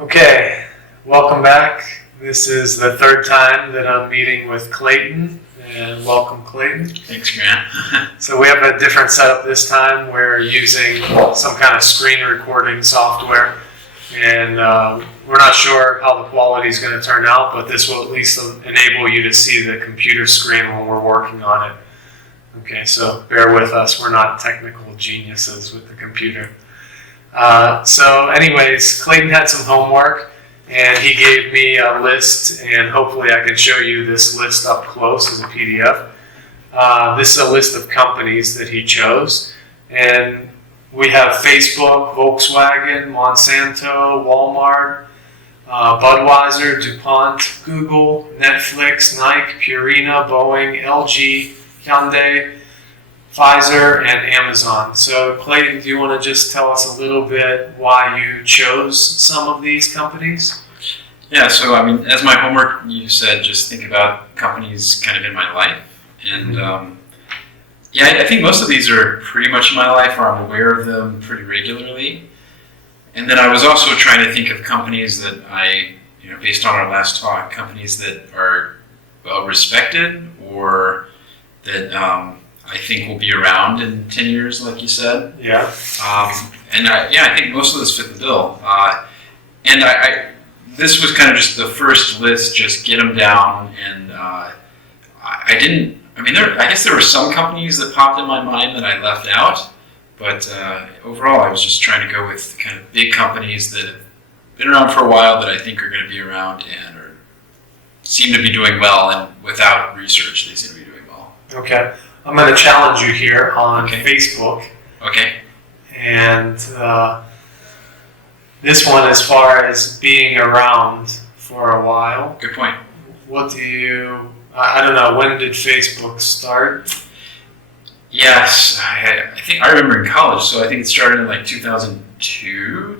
Okay, welcome back. This is the third time that I'm meeting with Clayton, and welcome, Clayton. Thanks, Grant. So we have a different setup this time. We're using some kind of screen recording software, and we're not sure how the quality is going to turn out, but this will at least enable you to see the computer screen when we're working on it. Okay, so bear with us. We're not technical geniuses with the computer. So anyways, Clayton had some homework and he gave me a list, and hopefully I can show you this list up close as a PDF. This is a list of companies that he chose, and we have Facebook, Volkswagen, Monsanto, Walmart, Budweiser, DuPont, Google, Netflix, Nike, Purina, Boeing, LG, Hyundai, Pfizer, and Amazon. So Clayton, do you want to just tell us a little bit why you chose some of these companies? Yeah, so as my homework, you said just think about companies kind of in my life. And I think most of these are pretty much in my life, or I'm aware of them pretty regularly. And then I was also trying to think of companies that based on our last talk, companies that are well respected or that I think will be around in 10 years, like you said. Yeah. I think most of those fit the bill. This was kind of just the first list, just get them down. And I guess there were some companies that popped in my mind that I left out. But overall, I was just trying to go with kind of big companies that have been around for a while that I think are going to be around and seem to be doing well. And without research, they seem to be doing well. Okay. I'm going to challenge you here on Facebook. Okay. And this one, as far as being around for a while. Good point. I don't know, when did Facebook start? Yes, I remember in college, so I think it started in like 2002,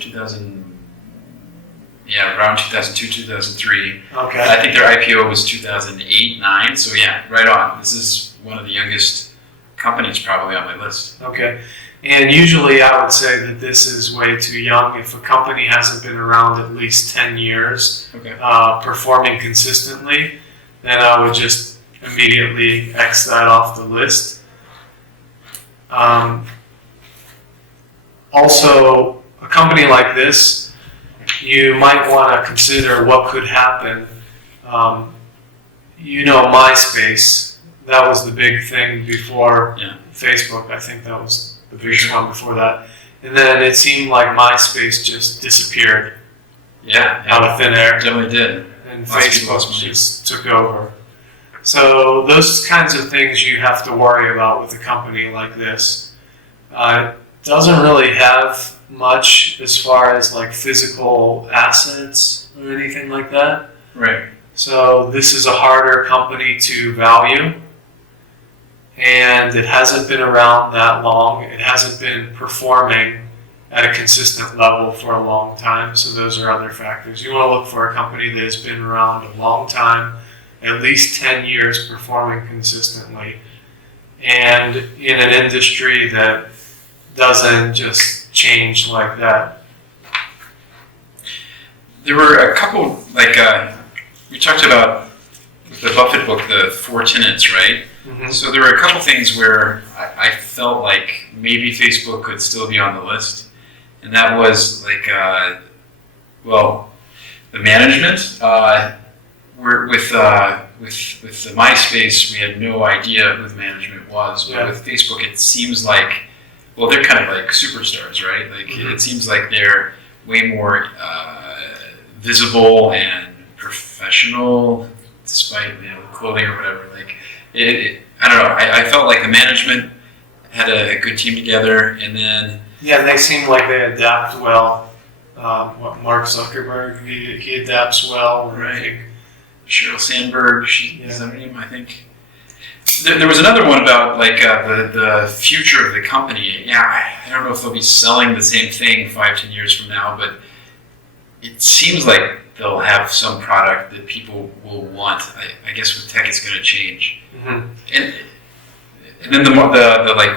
around 2002, 2003. Okay. I think their IPO was 2008, 9, so yeah, right on. This is one of the youngest companies probably on my list. Okay. And usually I would say that this is way too young. If a company hasn't been around at least 10 years, performing consistently, then I would just immediately X that off the list. Also, a company like this, you might want to consider what could happen. MySpace, that was the big thing before Facebook. I think that was the biggest one before that. And then it seemed like MySpace just disappeared. Out of thin air. It definitely did. And Facebook just took over. So those kinds of things you have to worry about with a company like this. It doesn't really have much as far as like physical assets or anything like that. Right. So this is a harder company to value, and it hasn't been around that long. It hasn't been performing at a consistent level for a long time. So those are other factors. You want to look for a company that has been around a long time, at least 10 years performing consistently, and in an industry that doesn't just change like that. There were a couple, we talked about the Buffett book, the 4 tenets, right? Mm-hmm. So there were a couple things where I felt like maybe Facebook could still be on the list. And that was the management. With the MySpace, we had no idea who the management was. But with Facebook, it seems like, they're kind of like superstars, right? It seems like they're way more visible and professional, despite clothing or whatever. I don't know. I felt like the management had a good team together, and then they seem like they adapt well. Mark Zuckerberg, he adapts well. Right. I think Sheryl Sandberg, is that her name? I think. There was another one about the future of the company. I don't know if they'll be selling the same thing 5-10 years from now, but it seems like they'll have some product that people will want. I guess with tech, it's going to change. Mm-hmm. And then the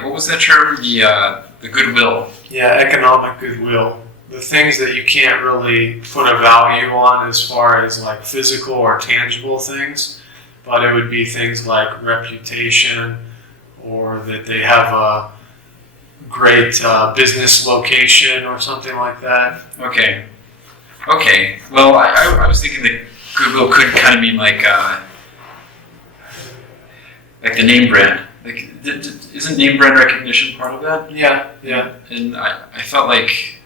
what was that term? The goodwill. Yeah, economic goodwill. the things that you can't really put a value on as far as like physical or tangible things, but it would be things like reputation, or that they have a great business location or something like that. Okay. Well, I was thinking that Google could kind of mean like the name brand. Like, isn't name brand recognition part of that? Yeah. And I felt like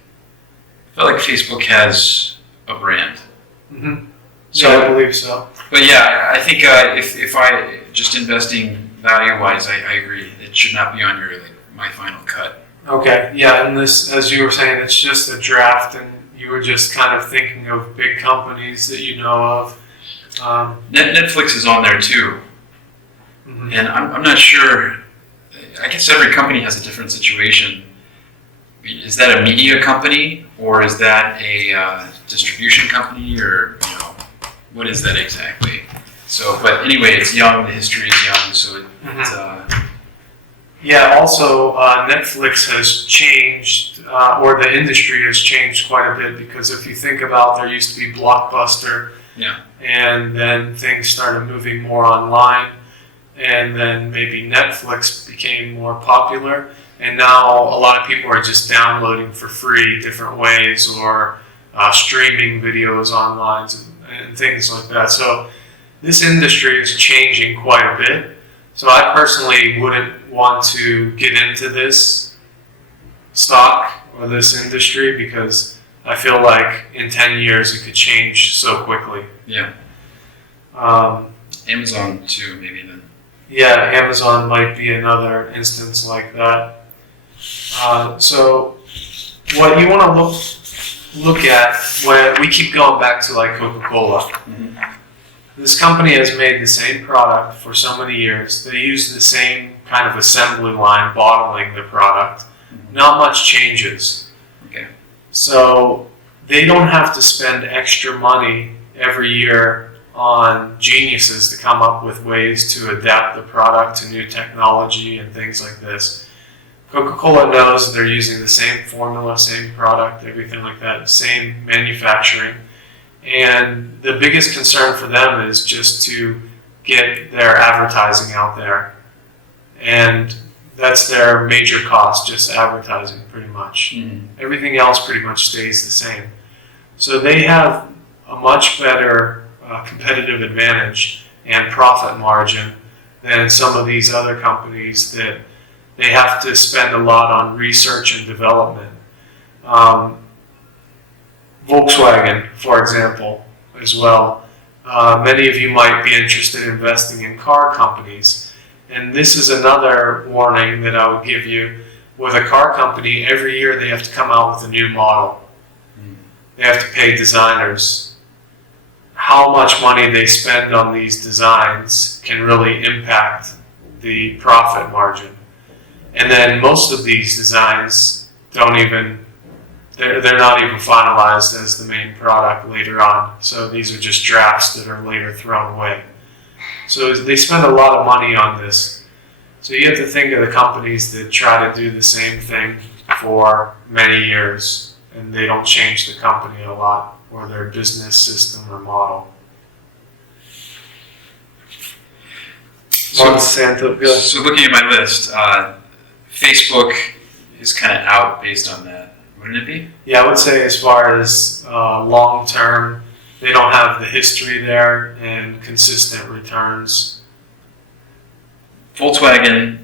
Facebook has a brand. Mm-hmm. So yeah, I believe so. But yeah, I think if I just investing value wise, I agree. It should not be on your my final cut. Okay. Yeah, and this, as you were saying, it's just a draft, and you were just kind of thinking of big companies that you know of. Netflix is on there too. Mm-hmm. And I'm not sure. I guess every company has a different situation. Is that a media company, or is that a distribution company, or what is that exactly? So, but anyway, it's young. The history is young, so yeah. Also, Netflix has changed, or the industry has changed quite a bit, because if you think about, there used to be Blockbuster, and then things started moving more online. And then maybe Netflix became more popular, and now a lot of people are just downloading for free different ways, or streaming videos online and things like that. So this industry is changing quite a bit. So I personally wouldn't want to get into this stock or this industry, because I feel like in 10 years it could change so quickly. Yeah. Amazon too, maybe then. Yeah, Amazon might be another instance like that. So what you want to look at, when we keep going back to like Coca-Cola. Mm-hmm. This company has made the same product for so many years. They use the same kind of assembly line, bottling the product. Mm-hmm. Not much changes. Okay. So they don't have to spend extra money every year on geniuses to come up with ways to adapt the product to new technology and things like this. Coca-Cola knows they're using the same formula, same product, everything like that, same manufacturing. And the biggest concern for them is just to get their advertising out there. And that's their major cost, just advertising pretty much. Mm-hmm. Everything else pretty much stays the same. So they have a much better competitive advantage and profit margin than some of these other companies that they have to spend a lot on research and development. Volkswagen, for example, as well. Many of you might be interested in investing in car companies. And this is another warning that I would give you. With a car company, every year they have to come out with a new model. They have to pay designers. How much money they spend on these designs can really impact the profit margin. And then most of these designs they're not even finalized as the main product later on. So these are just drafts that are later thrown away. So they spend a lot of money on this. So you have to think of the companies that try to do the same thing for many years, and they don't change the company a lot, or their business system or model. So looking at my list, Facebook is kind of out based on that, wouldn't it be? Yeah, I would say as far as long term, they don't have the history there and consistent returns. Volkswagen,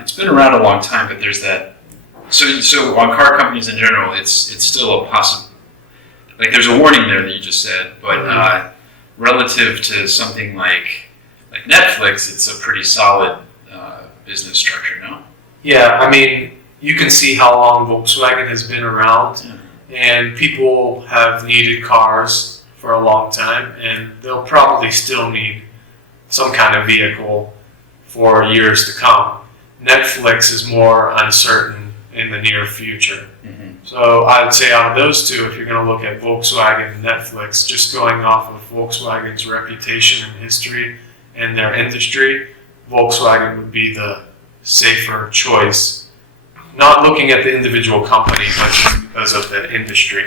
it's been around a long time, but there's that. So on car companies in general, it's still a possible. Like there's a warning there that you just said, but relative to something like Netflix, it's a pretty solid business structure, no? Yeah, I mean, you can see how long Volkswagen has been around, and people have needed cars for a long time, and they'll probably still need some kind of vehicle for years to come. Netflix is more uncertain in the near future. Mm-hmm. So I would say out of those two, if you're going to look at Volkswagen and Netflix, just going off of Volkswagen's reputation and history and their industry, Volkswagen would be the safer choice. Not looking at the individual company, but just because of the industry.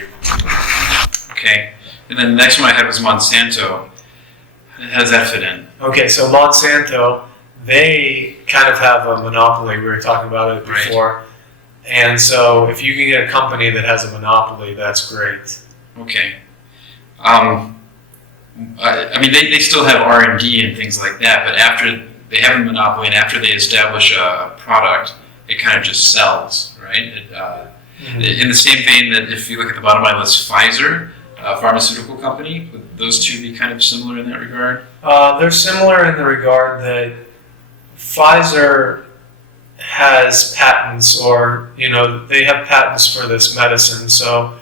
Okay. And then the next one I had was Monsanto. How does that fit in? Okay, so Monsanto, they kind of have a monopoly. We were talking about it before. Right. And so if you can get a company that has a monopoly, that's great. Okay. I mean, they still have R&D and things like that, but after they have a monopoly and after they establish a product, it kind of just sells, right? In the same vein that if you look at the bottom of my list, Pfizer, a pharmaceutical company, would those two be kind of similar in that regard? They're similar in the regard that Pfizer has patents, or they have patents for this medicine, so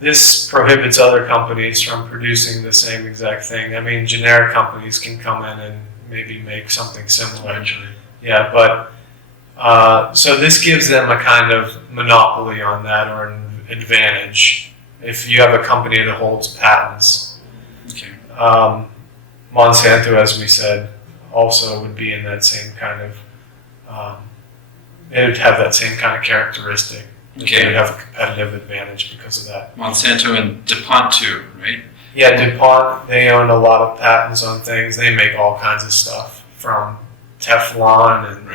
this prohibits other companies from producing the same exact thing. I mean, generic companies can come in and maybe make something similar. Eventually. Yeah, but so this gives them a kind of monopoly on that, or an advantage if you have a company that holds patents. Okay. Monsanto, as we said, also would be in that same kind of, it would have that same kind of characteristic. Okay. They would have a competitive advantage because of that. Monsanto and DuPont too, right? Yeah, DuPont, they own a lot of patents on things. They make all kinds of stuff, from Teflon and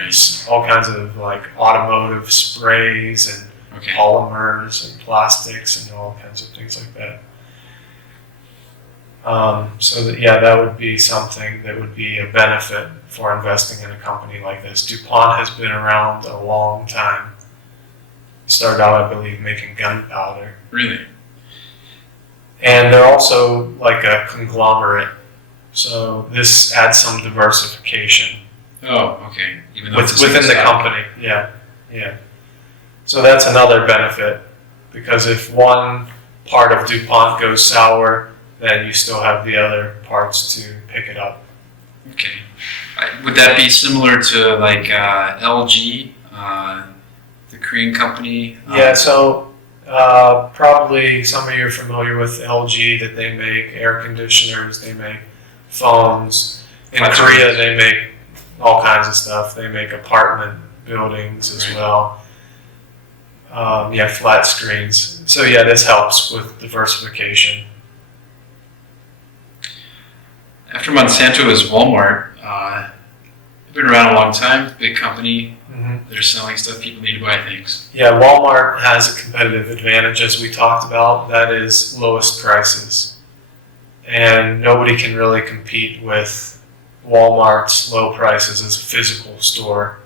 all kinds of like automotive sprays and polymers and plastics and all kinds of things like that. That would be something that would be a benefit for investing in a company like this. DuPont has been around a long time. Started out, I believe, making gunpowder. Really? And they're also like a conglomerate. So this adds some diversification. Oh, okay. Even though within the company, yeah. So that's another benefit, because if one part of DuPont goes sour, then you still have the other parts to pick it up. Okay. Would that be similar to like LG, the Korean company? So probably some of you are familiar with LG, that they make air conditioners, they make phones. In Korea, they make all kinds of stuff. They make apartment buildings as well. Flat screens. So this helps with diversification. After Monsanto is Walmart. They've been around a long time, big company. Mm-hmm. They're selling stuff people need to buy things. Yeah, Walmart has a competitive advantage, as we talked about. That is lowest prices. And nobody can really compete with Walmart's low prices as a physical store.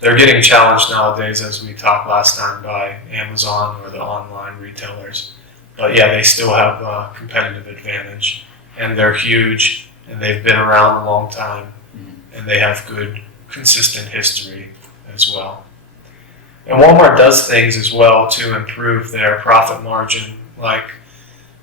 They're getting challenged nowadays, as we talked last time, by Amazon or the online retailers. But they still have a competitive advantage. And they're huge, and they've been around a long time, and they have good, consistent history as well. And Walmart does things as well to improve their profit margin. Like,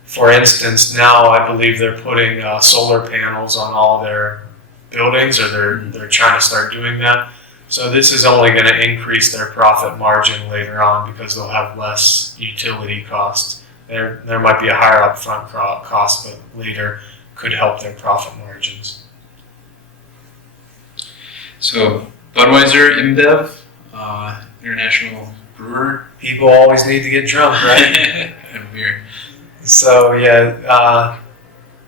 for instance, now I believe they're putting solar panels on all their buildings, or they're trying to start doing that. So this is only going to increase their profit margin later on, because they'll have less utility costs. There might be a higher upfront cost, but later could help their profit margins. So Budweiser, InBev, international brewer. People always need to get drunk, right? And beer. So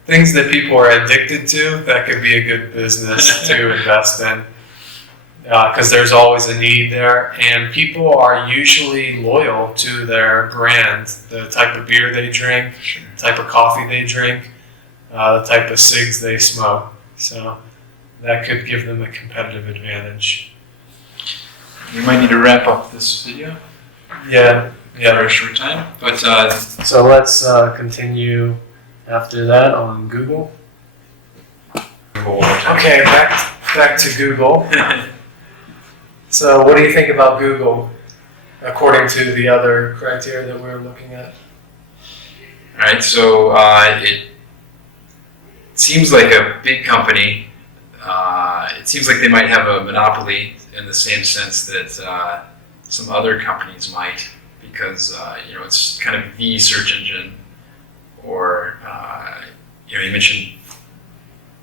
things that people are addicted to, that could be a good business to invest in. Because there's always a need there, and people are usually loyal to their brand, the type of beer they drink, the type of coffee they drink, the type of cigs they smoke. So that could give them a competitive advantage. We might need to wrap up this video. Yeah. For a short time, but so let's continue after that on Google. Okay, back to Google. So what do you think about Google, according to the other criteria that we're looking at? All right, so it seems like a big company. It seems like they might have a monopoly in the same sense that some other companies might, because it's kind of the search engine, or you mentioned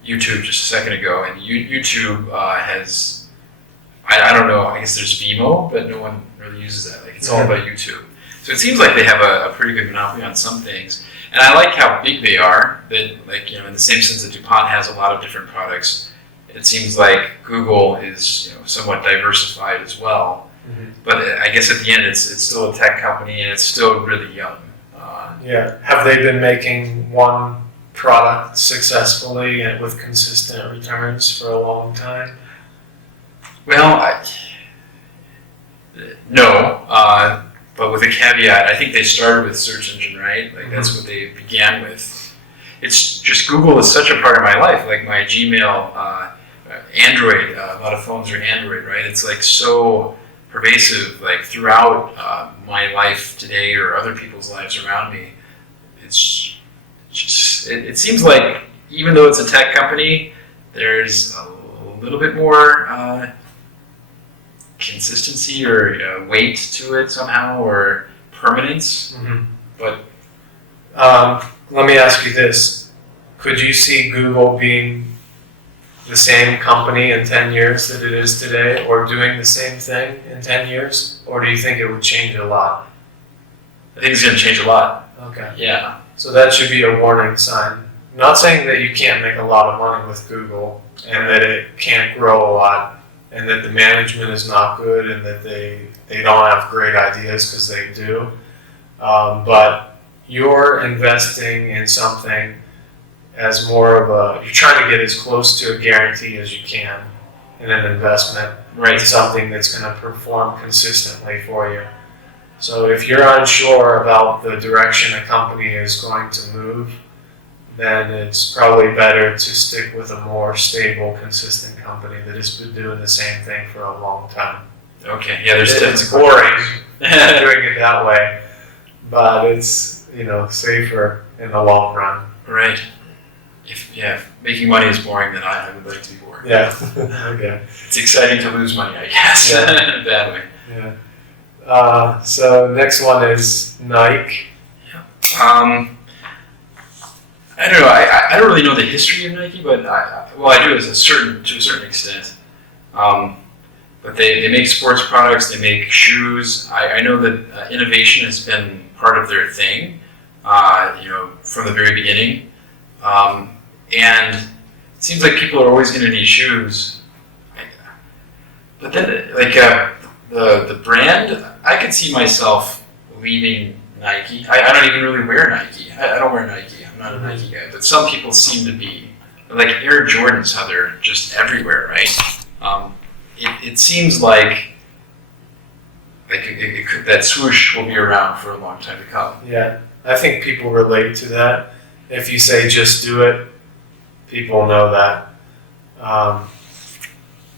YouTube just a second ago, and YouTube has. I don't know, I guess there's Vimeo, but no one really uses that. Like, it's all about YouTube. So it seems like they have a pretty good monopoly on some things. And I like how big they are, that like, in the same sense that DuPont has a lot of different products, it seems like Google is, somewhat diversified as well. Mm-hmm. But I guess at the end, it's still a tech company and it's still really young. Yeah. Have they been making one product successfully and with consistent returns for a long time? Well, no. But with a caveat, I think they started with search engine, right? Like that's what they began with. It's just Google is such a part of my life. Like my Gmail, Android, a lot of phones are Android, right? It's like so pervasive, like throughout my life today or other people's lives around me. It's just, it seems like even though it's a tech company, there's a little bit more consistency or weight to it somehow, or permanence. Mm-hmm. But let me ask you this. Could you see Google being the same company in 10 years that it is today, or doing the same thing in 10 years? Or do you think it would change a lot? I think it's going to change a lot. Okay. Yeah. So that should be a warning sign. I'm not saying that you can't make a lot of money with Google and that it can't grow a lot and that the management is not good and that they don't have great ideas, because they do. But you're investing in something as more of you're trying to get as close to a guarantee as you can in an investment. Right. It's something that's going to perform consistently for you. So if you're unsure about the direction a company is going to move, then it's probably better to stick with a more stable, consistent company that has been doing the same thing for a long time. Okay, yeah, it's boring doing it that way, but it's safer in the long run. Right. If making money is boring, then I would like to be bored. Yeah. Okay. It's exciting to lose money, I guess. Yeah. In a bad way. Yeah. So next one is Nike. Yeah. I don't know. I don't really know the history of Nike, but I do to a certain extent. But they make sports products. They make shoes. I know that innovation has been part of their thing. From the very beginning. And it seems like people are always going to need shoes. But then, the brand, I could see myself leaving Nike. I don't even really wear Nike. I don't wear Nike. I'm not a Nike guy. But some people seem to be. Like Air Jordans, how they're just everywhere, right? It seems like that swoosh will be around for a long time to come. Yeah, I think people relate to that. If you say just do it, people know that.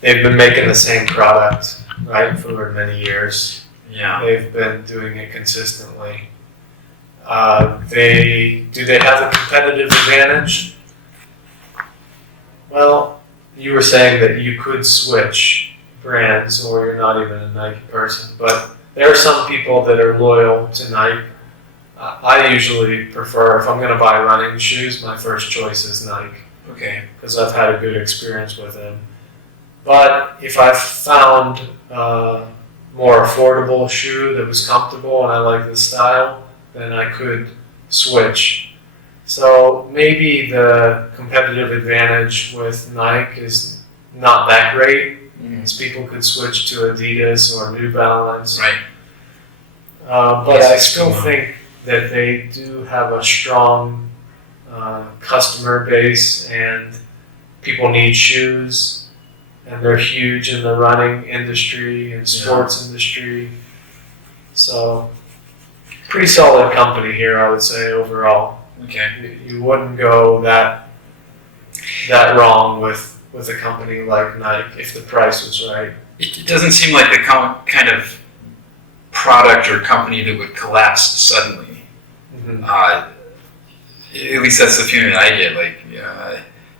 They've been making the same product, right, for many years. Yeah. They've been doing it consistently. Do they have a competitive advantage? Well, you were saying that you could switch brands, or you're not even a Nike person, but there are some people that are loyal to Nike. I usually prefer, if I'm going to buy running shoes, my first choice is Nike. Okay. Because I've had a good experience with them. But if I found a more affordable shoe that was comfortable and I like the style, then I could switch. So maybe the competitive advantage with Nike is not that great. As people could switch to Adidas or New Balance. Right. But I still think that they do have a strong customer base, and people need shoes, and they're huge in the running industry and sports industry. So, pretty solid company here, I would say, overall. Okay. You wouldn't go that wrong with a company like Nike if the price was right. It doesn't seem like the kind of product or company that would collapse suddenly. Mm-hmm. At least that's the feeling that I get.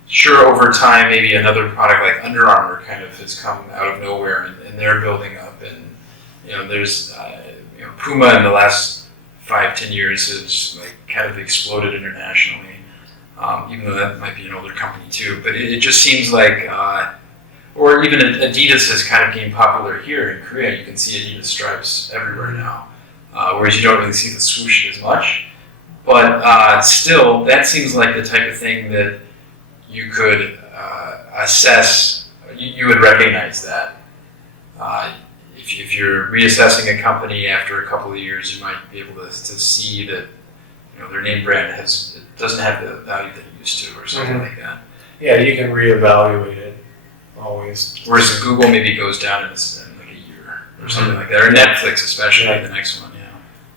Sure, over time, maybe another product like Under Armour kind of has come out of nowhere, and they're building up. And there's Puma in the last 5-10 years has kind of exploded internationally. Even though that might be an older company too, but it just seems like, or even Adidas has kind of gained popular here in Korea. You can see Adidas stripes everywhere now. whereas you don't really see the swoosh as much. But still, that seems like the type of thing that you could assess. You would recognize that. If you're reassessing a company after a couple of years, you might be able to see that their name brand doesn't have the value that it used to, or something like that. Yeah, you can reevaluate it always. Whereas Google maybe goes down in like a year or something like that, or Netflix especially, the next one.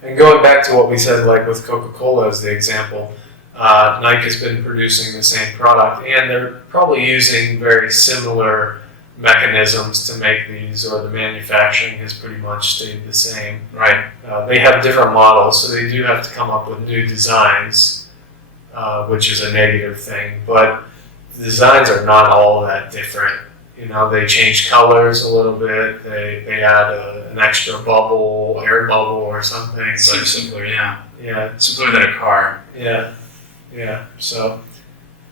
And going back to what we said, like with Coca-Cola as the example, Nike has been producing the same product, and they're probably using very similar mechanisms to make these, or the manufacturing has pretty much stayed the same. Right. They have different models, so they do have to come up with new designs, which is a negative thing, but the designs are not all that different. They change colors a little bit, they add an extra bubble, air bubble or something. It seems simpler, yeah. Yeah. Simpler than a car. Yeah. So,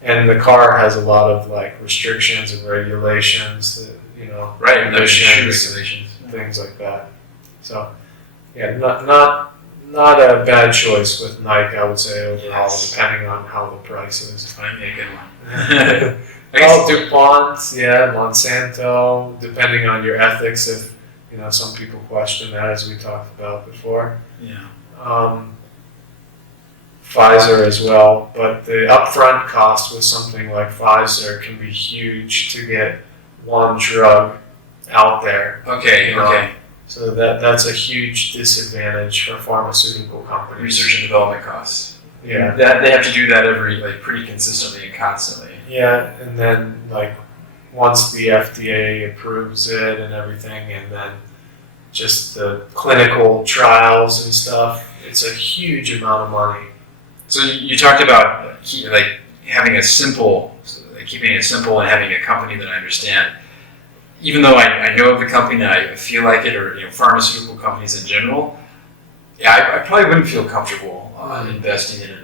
and the car has a lot of like restrictions and regulations that, right, emissions, regulations, things like that. So, yeah, not a bad choice with Nike, I would say, overall, depending on how the price is. Finally a good one. DuPont, Monsanto, depending on your ethics, if, some people question that, as we talked about before. Yeah. Pfizer as well, but the upfront cost with something like Pfizer can be huge to get one drug out there. Okay. So that's a huge disadvantage for pharmaceutical companies. Research and development costs. Yeah. That they have to do that pretty consistently and constantly. Yeah, and then once the FDA approves it and everything, and then just the clinical trials and stuff, it's a huge amount of money. So you talked about having a simple, keeping it simple, and having a company that I understand. Even though I know of the company and I feel like it, or pharmaceutical companies in general, I probably wouldn't feel comfortable investing in it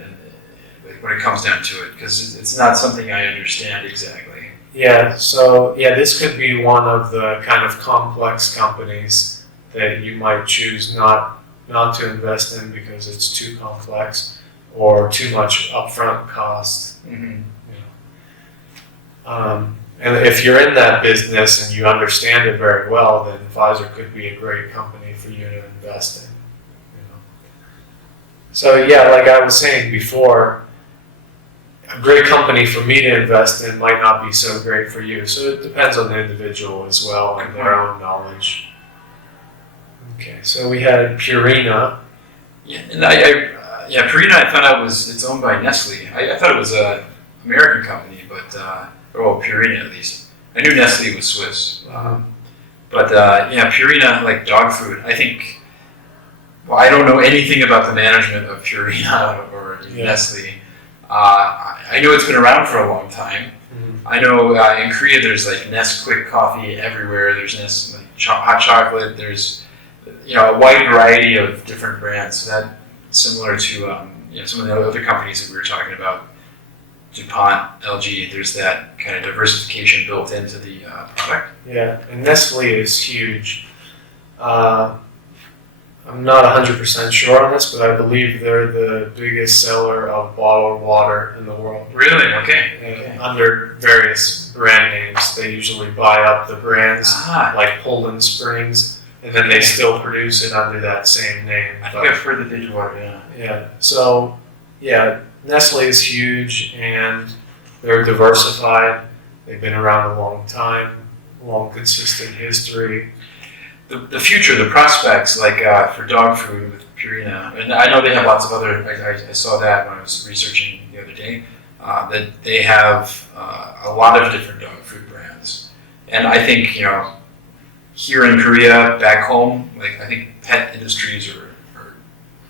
when it comes down to it, because it's not something I understand exactly. Yeah. So this could be one of the kind of complex companies that you might choose not to invest in because it's too complex or too much upfront cost. Mm-hmm. And if you're in that business and you understand it very well, then Pfizer could be a great company for you to invest in. So like I was saying before, a great company for me to invest in might not be so great for you. So it depends on the individual as well and their own knowledge. Okay, so we had Purina. Yeah, and Purina I found out it's owned by Nestle. I thought it was an American company, but Purina at least. I knew Nestle was Swiss, but Purina, like dog food. I think. Well, I don't know anything about the management of Purina or Nestle. I know it's been around for a long time. Mm-hmm. I know in Korea there's like Nesquik coffee everywhere. There's Nestle hot chocolate. There's a wide variety of different brands. So that similar to some of the other companies that we were talking about, DuPont, LG. There's that kind of diversification built into the product. Yeah, and Nestle is huge. I'm not 100% sure on this, but I believe they're the biggest seller of bottled water in the world. Really? Okay. Under various brand names. They usually buy up the brands like Poland Springs, and then they still produce it under that same name. I think I've heard that they do water, Yeah. So, Nestle is huge, and they're diversified. They've been around a long time, long consistent history. The future, the prospects, like for dog food with Purina, and I know they have lots of other. I saw that when I was researching the other day. That they have a lot of different dog food brands, and I think here in Korea, back home, I think pet industries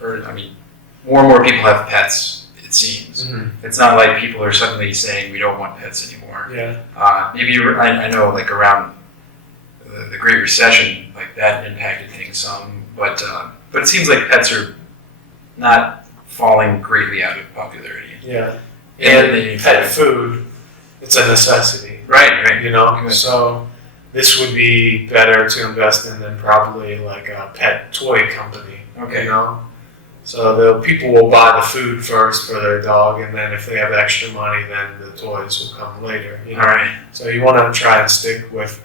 more and more people have pets. It seems It's not like people are suddenly saying we don't want pets anymore. Yeah. Maybe I know around the Great Recession, that impacted things some, but it seems like pets are not falling greatly out of popularity. Yeah, and pet food, it's a necessity. Right. So this would be better to invest in than probably like a pet toy company. Okay. You know? So the people will buy the food first for their dog, and then if they have extra money, then the toys will come later. You know? All right. So you want to try and stick with,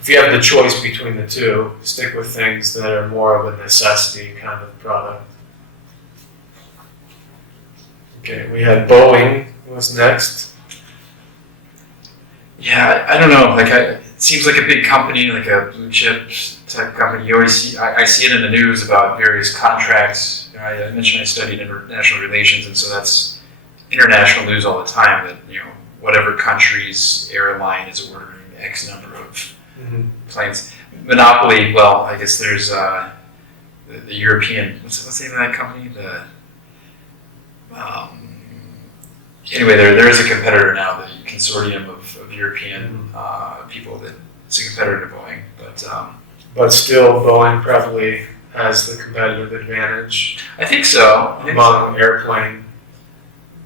if you have the choice between the two, stick with things that are more of a necessity kind of product. Okay, we had Boeing was next. Yeah, I don't know. Like, it seems like a big company, like a blue chip type company. You always see, I see it in the news about various contracts. You know, I mentioned I studied international relations, and so that's international news all the time. That whatever country's airline is ordering X number of planes. Monopoly. Well, I guess there's the European. What's the name of that company? Anyway, there is a competitor now, the consortium of European people that it's a competitor to Boeing, but still Boeing probably has the competitive advantage. I think so. Among airplane,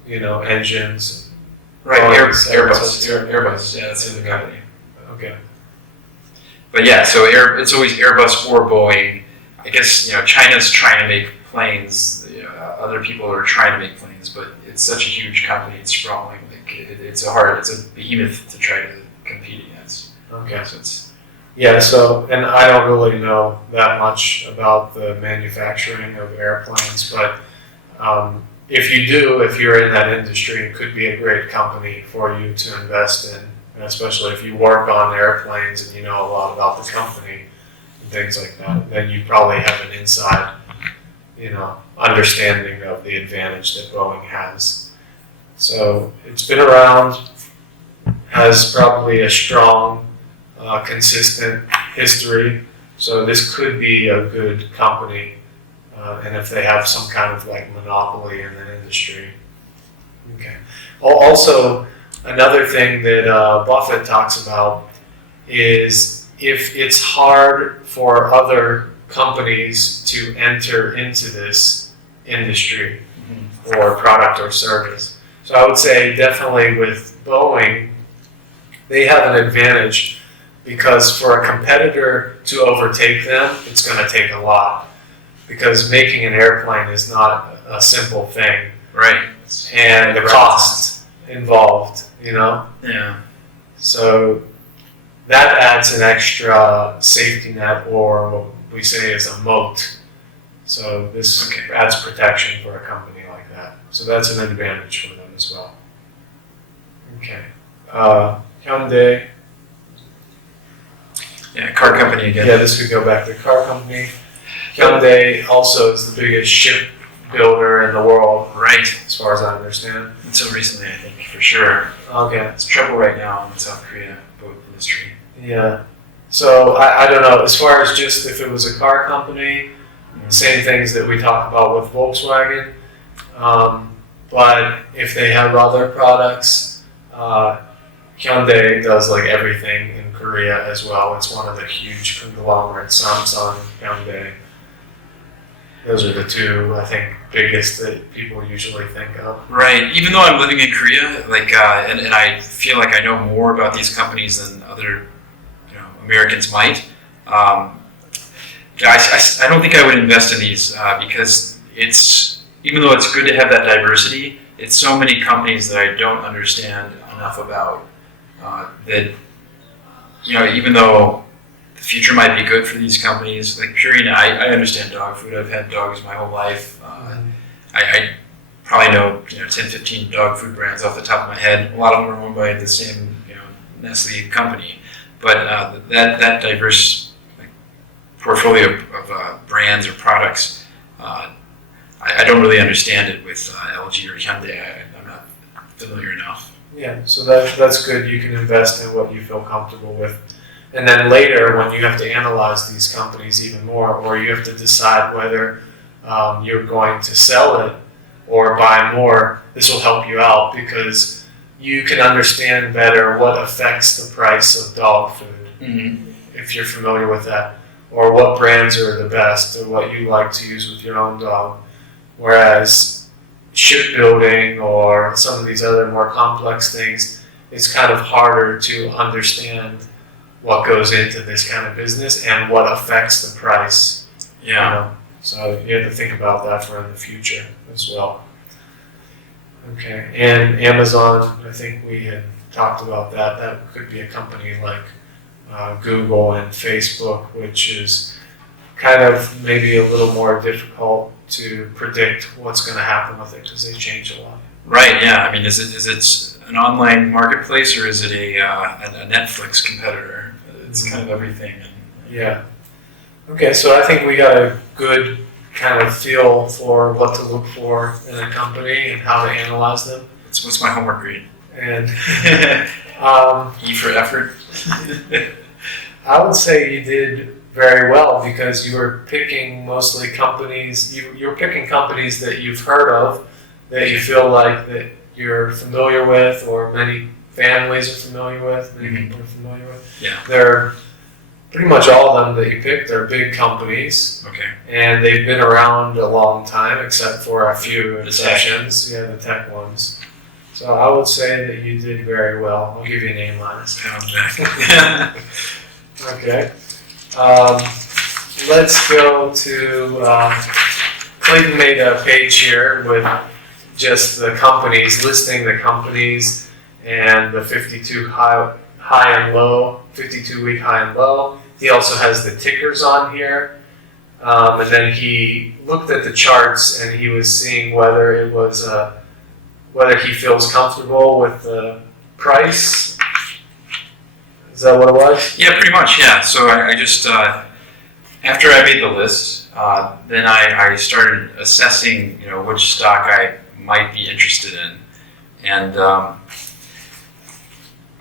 engines. Right, Airbus. Airbus. Yeah, that's the company. Okay. But yeah, so it's always Airbus or Boeing. I guess China's trying to make planes. Other people are trying to make planes, but it's such a huge company. It's sprawling. It's a behemoth to try to compete against. Okay. So it's and I don't really know that much about the manufacturing of airplanes, but if you're in that industry, it could be a great company for you to invest in, and especially if you work on airplanes and you know a lot about the company and things like that, then you probably have an inside, understanding of the advantage that Boeing has. So it's been around, has probably a strong, consistent history. So this could be a good company, and if they have some kind of like monopoly in an industry. Okay. Also, another thing that Buffett talks about is if it's hard for other companies to enter into this industry or product or service. So I would say definitely with Boeing, they have an advantage because for a competitor to overtake them, it's going to take a lot because making an airplane is not a simple thing. right. And the cost involved, Yeah. So that adds an extra safety net, or what we say is a moat. So this adds protection for a company like that. So that's an advantage for them as well. Okay. Hyundai. Yeah, car company again. Yeah, this could go back to car company. Hyundai also is the biggest shipbuilder in the world, Right. as far as I understand. Until recently, I think, for sure. Okay. It's trouble right now in South Korea boat industry. Yeah. So I don't know. As far as just if it was a car company, same things that we talked about with Volkswagen. But if they have other products, Hyundai does like everything in Korea as well. It's one of the huge conglomerates, Samsung, Hyundai. Those are the two, I think, biggest that people usually think of. Right. Even though I'm living in Korea, and I feel like I know more about these companies than other, Americans might. I don't think I would invest in these because even though it's good to have that diversity, it's so many companies that I don't understand enough about. That even though the future might be good for these companies, like Purina, I understand dog food. I've had dogs my whole life. I probably know 10, 15 dog food brands off the top of my head. A lot of them are owned by the same Nestle company. But that diverse portfolio of brands or products, I don't really understand it with LG or Hyundai. I'm not familiar enough. Yeah, so that's good. You can invest in what you feel comfortable with. And then later, when you have to analyze these companies even more, or you have to decide whether you're going to sell it or buy more, this will help you out because you can understand better what affects the price of dog food, if you're familiar with that, or what brands are the best, or what you like to use with your own dog. Whereas shipbuilding or some of these other more complex things, it's kind of harder to understand what goes into this kind of business and what affects the price. Yeah. You know? So you have to think about that for in the future as well. Okay, and Amazon, I think we had talked about that. That could be a company like Google and Facebook, which is kind of maybe a little more difficult to predict what's going to happen with it because they change a lot. Right. Yeah. I mean, is it an online marketplace or is it a Netflix competitor? It's kind of everything. Yeah. Okay, so I think we got a good kind of feel for what to look for in a company and how to analyze them. What's my homework grade? And E for effort. I would say you did very well because you were picking mostly companies. You're picking companies that you've heard of, that you feel like that you're familiar with, or many families are familiar with, many people are familiar with. Yeah. They're pretty much all of them that you picked are big companies. Okay. And they've been around a long time, except for a few The exceptions. Yeah, the tech ones. So I would say that you did very well. I'll give you an A-. Okay. Let's go to, Clayton made a page here with just the companies, listing the companies and the 52 high and low, 52-week high and low. He also has the tickers on here. And then he looked at the charts and he was seeing whether it was, whether he feels comfortable with the price. Is that what it was? Yeah, pretty much. Yeah. So I just after I made the list, then I started assessing, which stock I might be interested in, and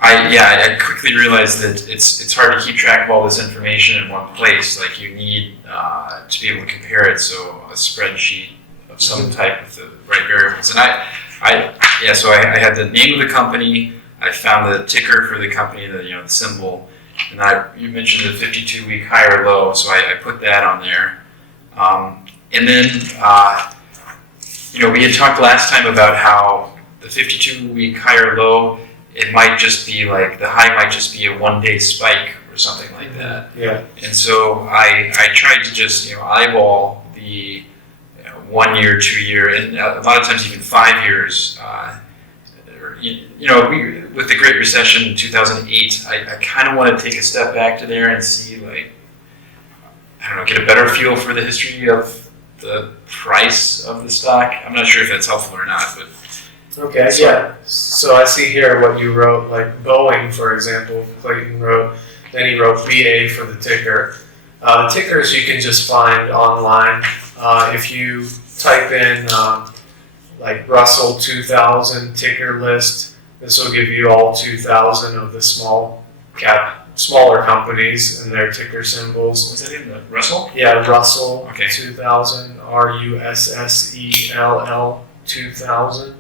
I quickly realized that it's hard to keep track of all this information in one place. Like you need to be able to compare it, so a spreadsheet of some type with the right variables. And so I had the name of the company. I found the ticker for the company, the symbol, and you mentioned the 52-week high or low, so I put that on there. And then we had talked last time about how the 52-week high or low, it might just be like the high might just be a one-day spike or something like that. Yeah. And so I tried to just eyeball the 1 year, 2 year, and a lot of times even 5 years. With the Great Recession in 2008, I kind of want to take a step back to there and see, get a better feel for the history of the price of the stock. I'm not sure if that's helpful or not, but. Okay, yeah. So I see here what you wrote, like Boeing, for example, Clayton wrote, then he wrote BA for the ticker. The tickers you can just find online. If you type in Russell 2000 ticker list, this will give you all 2,000 of the smaller companies and their ticker symbols. What's that name? Russell? Yeah, Russell 2000, RUSSELL 2000.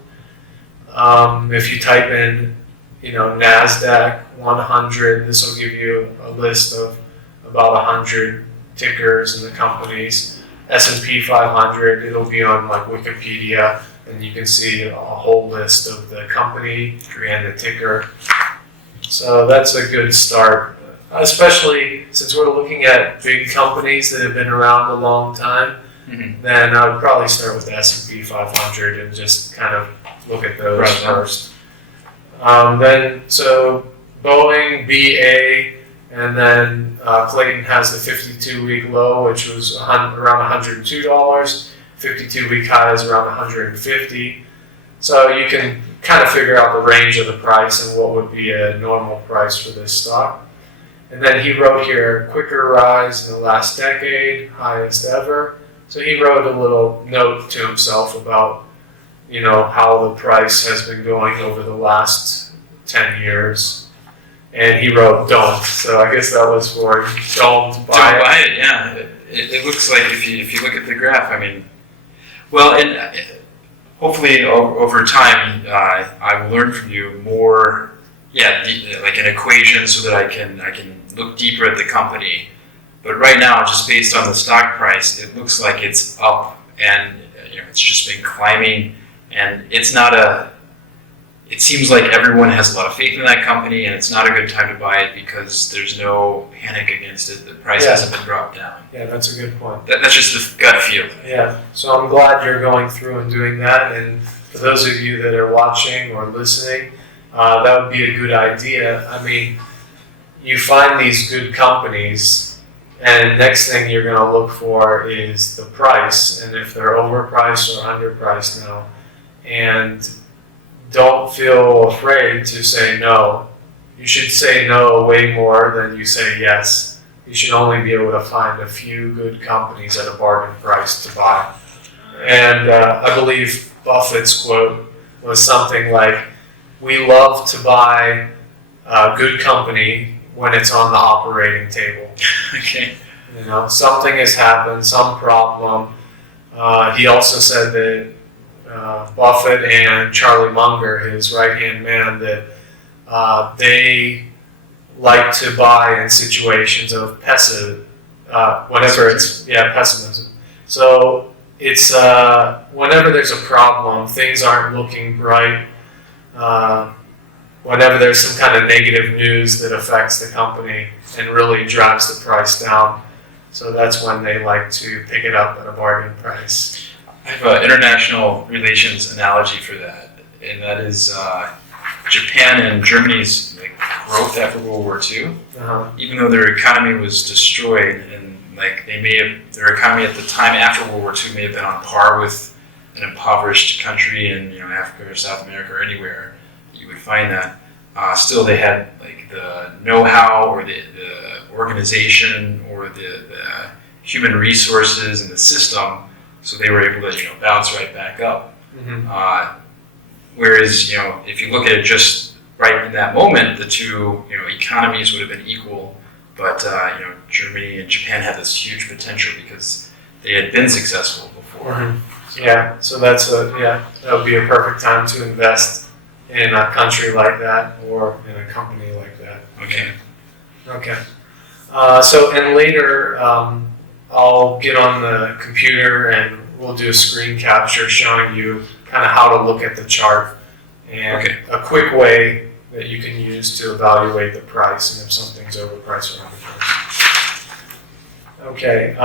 If you type in, NASDAQ 100, this will give you a list of about 100 tickers and the companies. S&P 500, it'll be on Wikipedia, and you can see a whole list of the company and the ticker. So that's a good start, especially since we're looking at big companies that have been around a long time. Mm-hmm. Then I would probably start with the S&P 500 and just kind of look at those first. So Boeing, BA, and then Clayton has the 52-week low, which was around $102. 52-week high is around $150. So you can kind of figure out the range of the price and what would be a normal price for this stock. And then he wrote here, quicker rise in the last decade, highest ever. So he wrote a little note to himself about, how the price has been going over the last 10 years. And he wrote don't. So I guess that was for don't buy it. Don't buy it, yeah. It looks like if you look at the graph, and hopefully over time I will learn from you more, like an equation so that I can look deeper at the company. But right now, just based on the stock price, it looks like it's up, and it's just been climbing, and it's not it seems like everyone has a lot of faith in that company, and it's not a good time to buy it because there's no panic against it. The price hasn't been brought down. Yeah, that's a good point. That's just the gut feel. Yeah, so I'm glad you're going through and doing that. And for those of you that are watching or listening, that would be a good idea. I mean, you find these good companies, and next thing you're going to look for is the price, and if they're overpriced or underpriced now. And don't feel afraid to say no. You should say no way more than you say yes. You should only be able to find a few good companies at a bargain price to buy. And I believe Buffett's quote was something like, "We love to buy a good company when it's on the operating table." Okay. You know, something has happened, some problem. He also said that Buffett and Charlie Munger, his right-hand man, that they like to buy in situations of pessimism. Pessimism. So it's whenever there's a problem, things aren't looking bright. Whenever there's some kind of negative news that affects the company and really drives the price down, so that's when they like to pick it up at a bargain price. I have an international relations analogy for that, and that is Japan and Germany's growth after World War II. Even though their economy was destroyed, and their economy at the time after World War II may have been on par with an impoverished country in Africa or South America or anywhere, you would find that still they had the know-how or the organization or the human resources and the system. So they were able to bounce right back up. Whereas if you look at it just right in that moment, the two economies would have been equal, but Germany and Japan had this huge potential because they had been successful before. Yeah, so that would be a perfect time to invest in a country like that or in a company like that. Okay. So later. I'll get on the computer and we'll do a screen capture showing you kind of how to look at the chart and a quick way that you can use to evaluate the price and if something's overpriced or underpriced. Okay,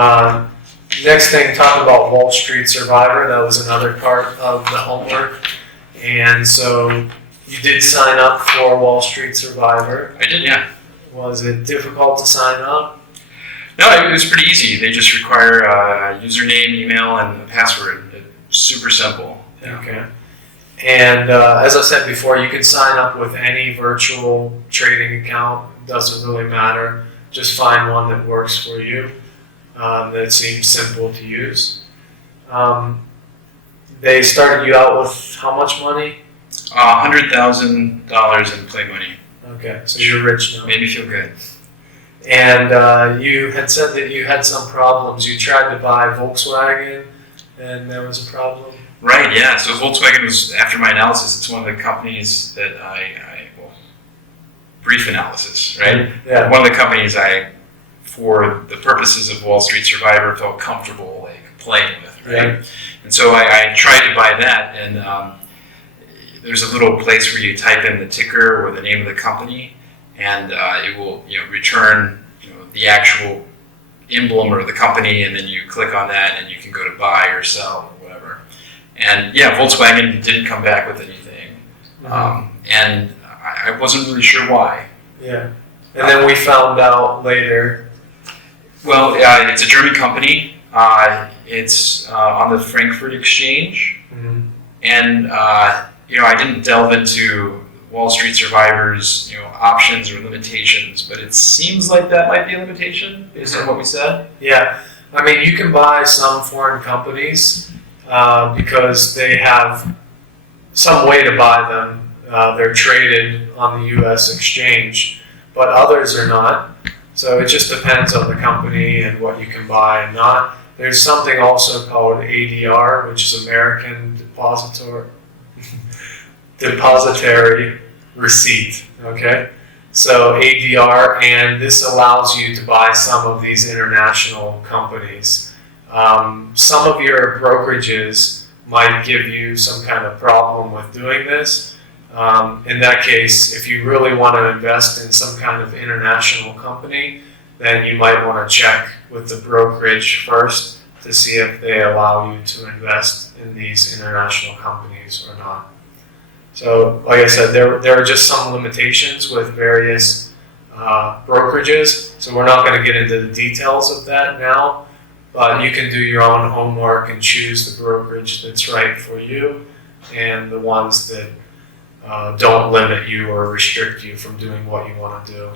next thing, talk about Wall Street Survivor. That was another part of the homework. And so you did sign up for Wall Street Survivor. I did, yeah. Was it difficult to sign up? No, it was pretty easy. They just require a username, email, and a password. It's super simple. Okay. And as I said before, you can sign up with any virtual trading account. It doesn't really matter. Just find one that works for you, that seems simple to use. They started you out with how much money? $100,000 in play money. Okay, so you're rich now. Made me feel good. And you had said that you had some problems. You tried to buy Volkswagen, and there was a problem. Right, yeah. So Volkswagen was, after my analysis, it's one of the companies that brief analysis, right? Yeah. One of the companies for the purposes of Wall Street Survivor, felt comfortable playing with, right? Yeah. And so I tried to buy that, and there's a little place where you type in the ticker or the name of the company, and it will return the actual emblem or the company, and then you click on that and you can go to buy or sell or whatever. And yeah, Volkswagen didn't come back with anything, and I wasn't really sure why. Yeah, and then we found out later. Well, it's a German company. It's on the Frankfurt Exchange, and I didn't delve into Wall Street Survivor's options or limitations, but it seems like that might be a limitation based on what we said. Yeah, I mean, you can buy some foreign companies because they have some way to buy them. They're traded on the U.S. exchange, but others are not. So it just depends on the company and what you can buy and not. There's something also called ADR, which is American Depositary Receipt, okay? So ADR, and this allows you to buy some of these international companies. Some of your brokerages might give you some kind of problem with doing this. In that case, if you really want to invest in some kind of international company, then you might want to check with the brokerage first to see if they allow you to invest in these international companies or not. So, like I said, there are just some limitations with various brokerages, so we're not going to get into the details of that now, but you can do your own homework and choose the brokerage that's right for you and the ones that don't limit you or restrict you from doing what you want to do.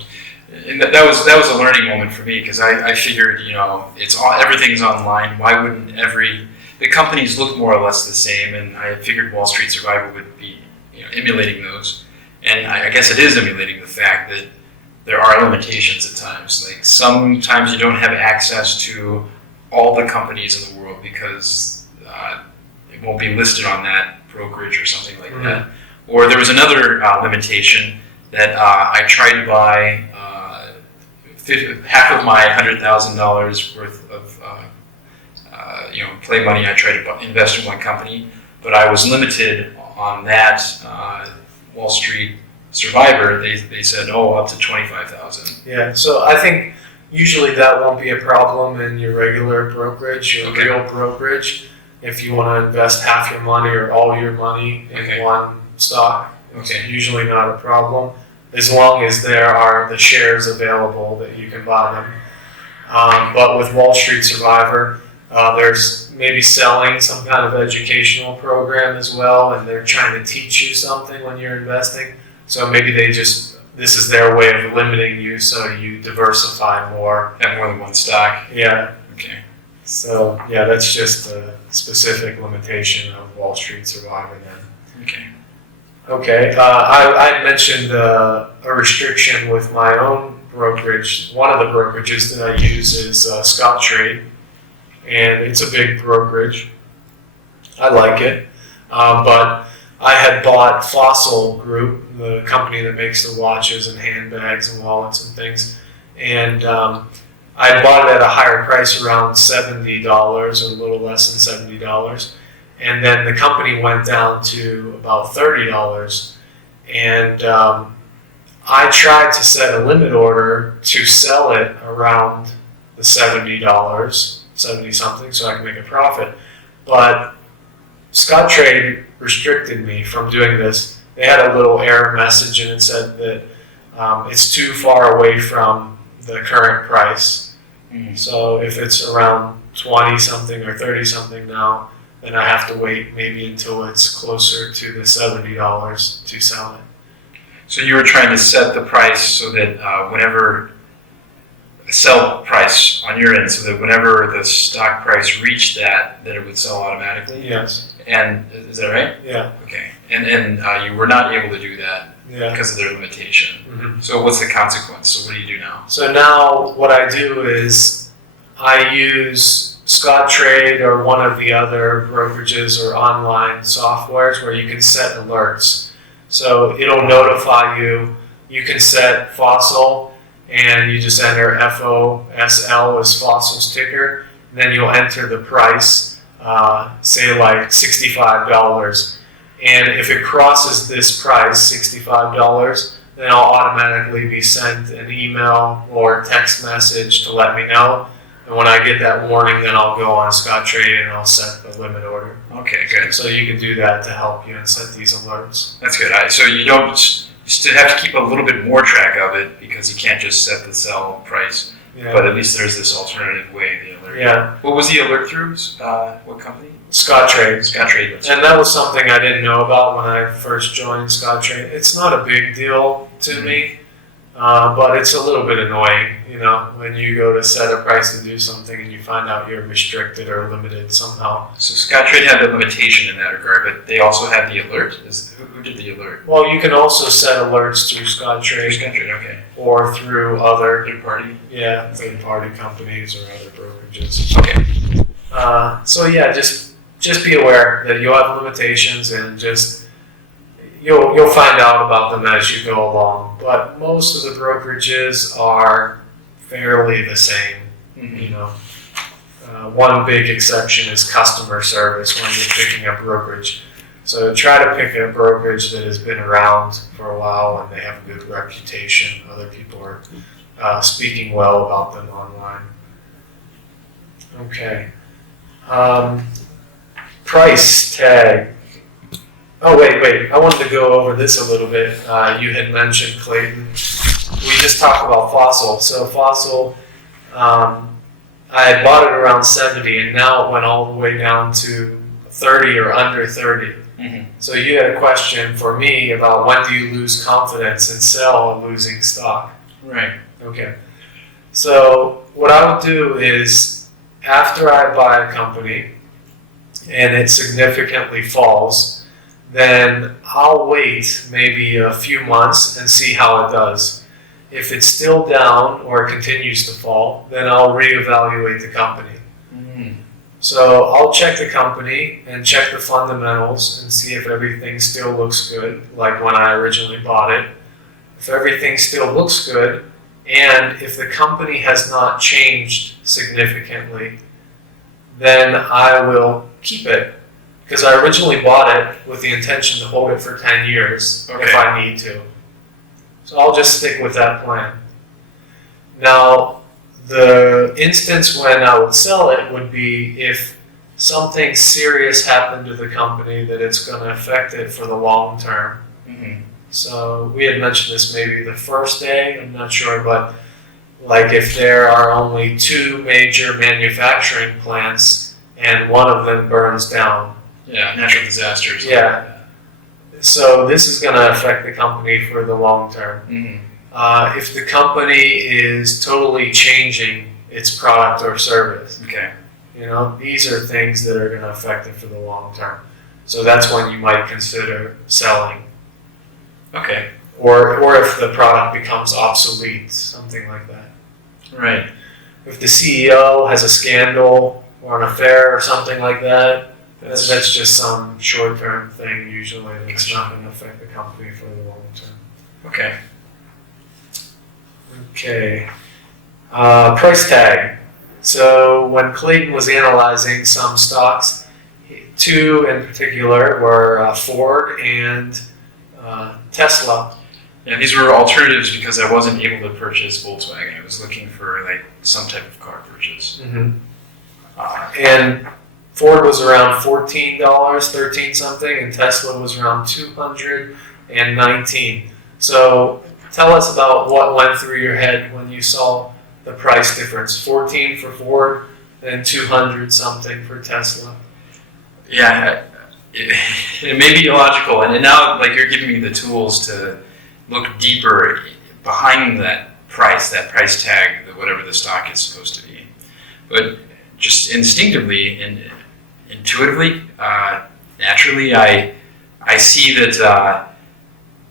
And that was a learning moment for me, because I figured, everything's online. Why wouldn't the companies look more or less the same? And I figured Wall Street Survival would be emulating those. And I guess it is emulating the fact that there are limitations at times. Like sometimes you don't have access to all the companies in the world because it won't be listed on that brokerage or something like that. Or there was another limitation that I tried to buy half of my $100,000 worth of play money. I tried to invest in one company, but I was limited on that Wall Street Survivor. They said, up to 25,000. Yeah, so I think usually that won't be a problem in your regular brokerage, your real brokerage. If you want to invest half your money or all your money in one stock, it's usually not a problem, as long as there are the shares available that you can buy them. But with Wall Street Survivor, there's maybe selling some kind of educational program as well, and they're trying to teach you something when you're investing. So maybe this is their way of limiting you so you diversify more. Have more than one stock. Yeah. Okay. So yeah, that's just a specific limitation of Wall Street Survivor then. Okay. Okay. I mentioned a restriction with my own brokerage. One of the brokerages that I use is Scottrade, and it's a big brokerage. I like it, but I had bought Fossil Group, the company that makes the watches and handbags and wallets and things, and I had bought it at a higher price, around $70 or a little less than $70, and then the company went down to about $30, and I tried to set a limit order to sell it around the $70, 70 something, so I can make a profit, but Scottrade restricted me from doing this. They had a little error message and it said that it's too far away from the current price. So if it's around 20 something or 30 something now, then I have to wait maybe until it's closer to the $70 to sell it. So you were trying to set the price so that whenever sell price on your end, so that whenever the stock price reached that it would sell automatically? Yes. And is that right? Yeah. Okay. And you were not able to do that because of their limitation. Mm-hmm. So what's the consequence? So what do you do now? So now what I do is I use Scottrade or one of the other brokerages or online softwares where you can set alerts. So it'll notify you. You can set Fossil, and you just enter FOSL as Fossil's ticker, and then you'll enter the price, say like $65. And if it crosses this price, $65, then I'll automatically be sent an email or text message to let me know. And when I get that warning, then I'll go on Scottrade and I'll set the limit order. Okay, good. So you can do that to help you and set these alerts. That's good. So you still have to keep a little bit more track of it because you can't just set the sell price. Yeah. But at least there's this alternative way, the alert. Yeah. What was the alert through? What company? Scottrade. Scottrade. And that was something I didn't know about when I first joined Scottrade. It's not a big deal to me, but it's a little bit annoying, when you go to set a price to do something and you find out you're restricted or limited somehow. So Scottrade had a limitation in that regard, but they also had the alert? Who did the alert? Well, you can also set alerts through Scottrade. Scottrade, okay. Or through other third-party companies or other brokerages. Okay. So yeah, just be aware that you'll have limitations and you'll find out about them as you go along. But most of the brokerages are fairly the same. One big exception is customer service when you're picking a brokerage. So try to pick a brokerage that has been around for a while and they have a good reputation. Other people are speaking well about them online. Okay. Price tag. Oh, wait. I wanted to go over this a little bit. You had mentioned, Clayton. We just talked about Fossil. So Fossil, I had bought it around 70 and now it went all the way down to 30 or under 30. Mm-hmm. So you had a question for me about when do you lose confidence and sell a losing stock? Right. Okay. So what I would do is after I buy a company and it significantly falls, then I'll wait maybe a few months and see how it does. If it's still down or continues to fall, then I'll reevaluate the company. Mm-hmm. So I'll check the company and check the fundamentals and see if everything still looks good, like when I originally bought it. If everything still looks good, and if the company has not changed significantly, then I will keep it. Because I originally bought it with the intention to hold it for 10 years if I need to. So I'll just stick with that plan. Now, the instance when I would sell it would be if something serious happened to the company that it's going to affect it for the long term. Mm-hmm. So we had mentioned this maybe the first day, I'm not sure, but like if there are only 2 major manufacturing plants and one of them burns down. Yeah, natural disasters. Yeah. So this is going to affect the company for the long term. Mm-hmm. If the company is totally changing its product or service, Okay. these are things that are going to affect it for the long term. So that's when you might consider selling. Okay. Or if the product becomes obsolete, something like that. Right. If the CEO has a scandal or an affair or something like that, that's just some short-term thing usually. It's not going to affect the company for the long term. Okay. Okay. Price tag. So when Clayton was analyzing some stocks, 2 in particular were Ford and Tesla. Yeah, these were alternatives because I wasn't able to purchase Volkswagen. I was looking for like some type of car purchase. Mm-hmm. And Ford was around $14, 13 something, and Tesla was around $219. So tell us about what went through your head when you saw the price difference. 14 for Ford and 200 something for Tesla. Yeah, it may be illogical, and now like you're giving me the tools to look deeper behind that price tag, whatever the stock is supposed to be. But just instinctively and intuitively, naturally, I see that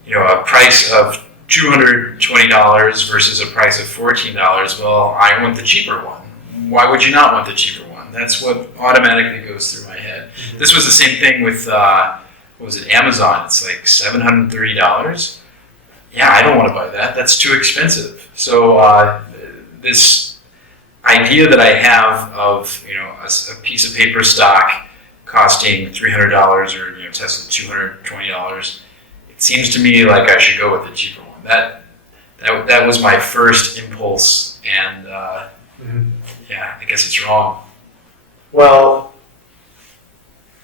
a price of $220 versus a price of $14. Well, I want the cheaper one. Why would you not want the cheaper one? That's what automatically goes through my head. Mm-hmm. This was the same thing with Amazon. It's like $730. Yeah, I don't want to buy that. That's too expensive. So this idea that I have of a piece of paper stock costing $300 or Tesla $220, it seems to me like I should go with the cheaper one. That was my first impulse, and yeah, I guess it's wrong. Well,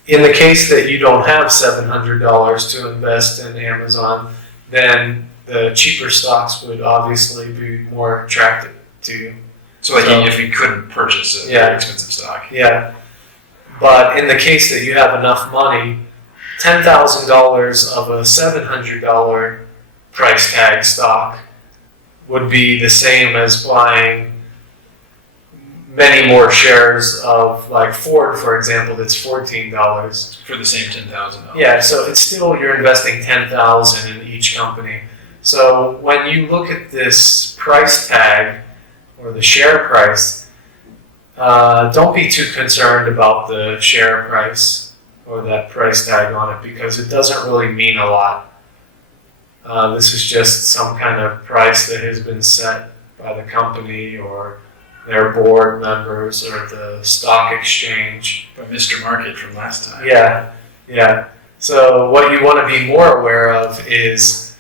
in the case that you don't have $700 to invest in Amazon, then the cheaper stocks would obviously be more attractive to you. So if you couldn't purchase a very expensive stock. Yeah. But in the case that you have enough money, $10,000 of a $700 price tag stock would be the same as buying many more shares of like Ford, for example, that's $14. For the same $10,000. Yeah, so it's still, you're investing $10,000 in each company. So when you look at this price tag or the share price, don't be too concerned about the share price or that price tag on it because it doesn't really mean a lot. This is just some kind of price that has been set by the company or their board members or the stock exchange. By Mr. Market from last time. Yeah. So what you want to be more aware of is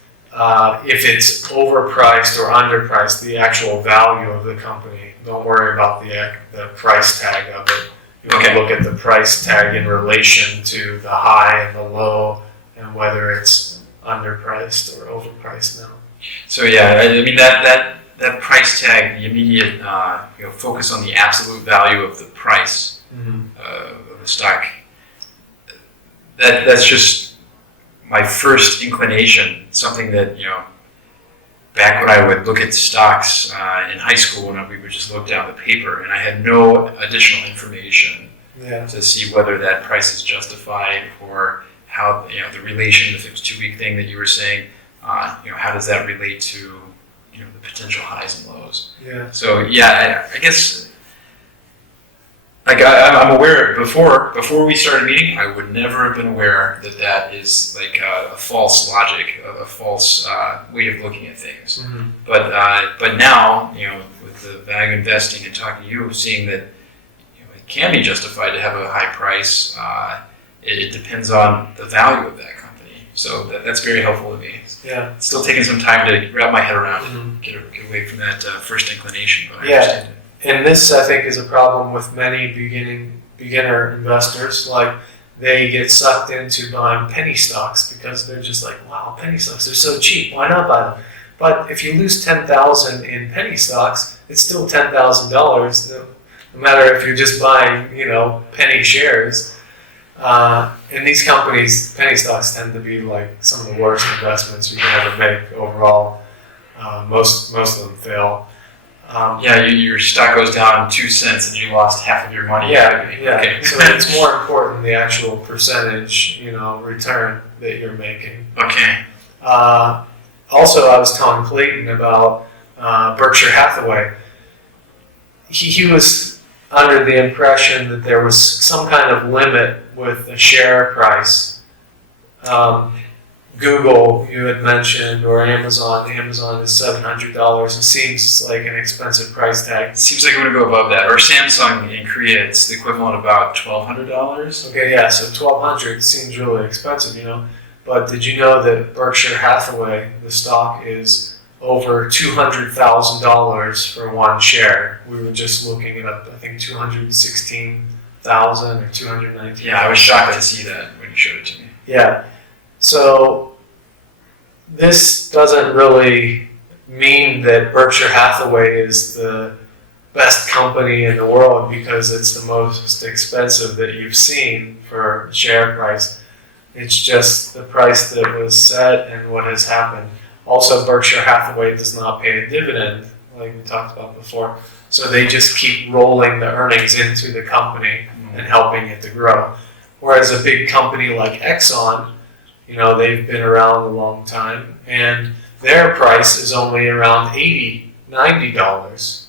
if it's overpriced or underpriced, the actual value of the company. Don't worry about the price tag of it. You want to look at the price tag in relation to the high and the low, and whether it's underpriced or overpriced now. So yeah, I mean that price tag, the immediate focus on the absolute value of the price of the stock. That's just my first inclination. Something that back when I would look at stocks in high school, when we would just look down the paper, and I had no additional information to see whether that price is justified or how the relation, if it was 2-week thing that you were saying, how does that relate to the potential highs and lows? Yeah. So yeah, I guess like I'm aware before we started meeting, I would never have been aware that is like a false logic, a false way of looking at things. Mm-hmm. But now with the value investing and talking to you, seeing that it can be justified to have a high price. It depends on the value of that company. So that's very helpful to me. Yeah. It's still taking some time to wrap my head around and get away from that first inclination, but I understand it. And this, I think, is a problem with many beginner investors. Like, they get sucked into buying penny stocks because they're just like, wow, penny stocks, they're so cheap. Why not buy them? But if you lose $10,000 in penny stocks, it's still $10,000. No matter if you're just buying, penny shares. And these companies, penny stocks tend to be like some of the worst investments you can ever make overall. Most of them fail. Your stock goes down 2 cents and you lost half of your money. Yeah. Okay. So it's more important the actual percentage, return that you're making. Okay. Also, I was telling Clayton about Berkshire Hathaway. He was under the impression that there was some kind of limit with the share price. Google, you had mentioned, or Amazon. Amazon is $700. It seems like an expensive price tag. It seems like I'm going to go above that. Or Samsung in Korea, it's the equivalent of about $1,200. Okay, yeah, so $1,200 seems really expensive, But did you know that Berkshire Hathaway, the stock, is over $200,000 for one share? We were just looking it up. I think 216,000 or 219,000. Yeah, I was shocked to see that when you showed it to me. Yeah. So this doesn't really mean that Berkshire Hathaway is the best company in the world because it's the most expensive that you've seen for share price. It's just the price that was set and what has happened. Also, Berkshire Hathaway does not pay a dividend, like we talked about before. So they just keep rolling the earnings into the company and helping it to grow. Whereas a big company like Exxon, they've been around a long time, and their price is only around $80, $90.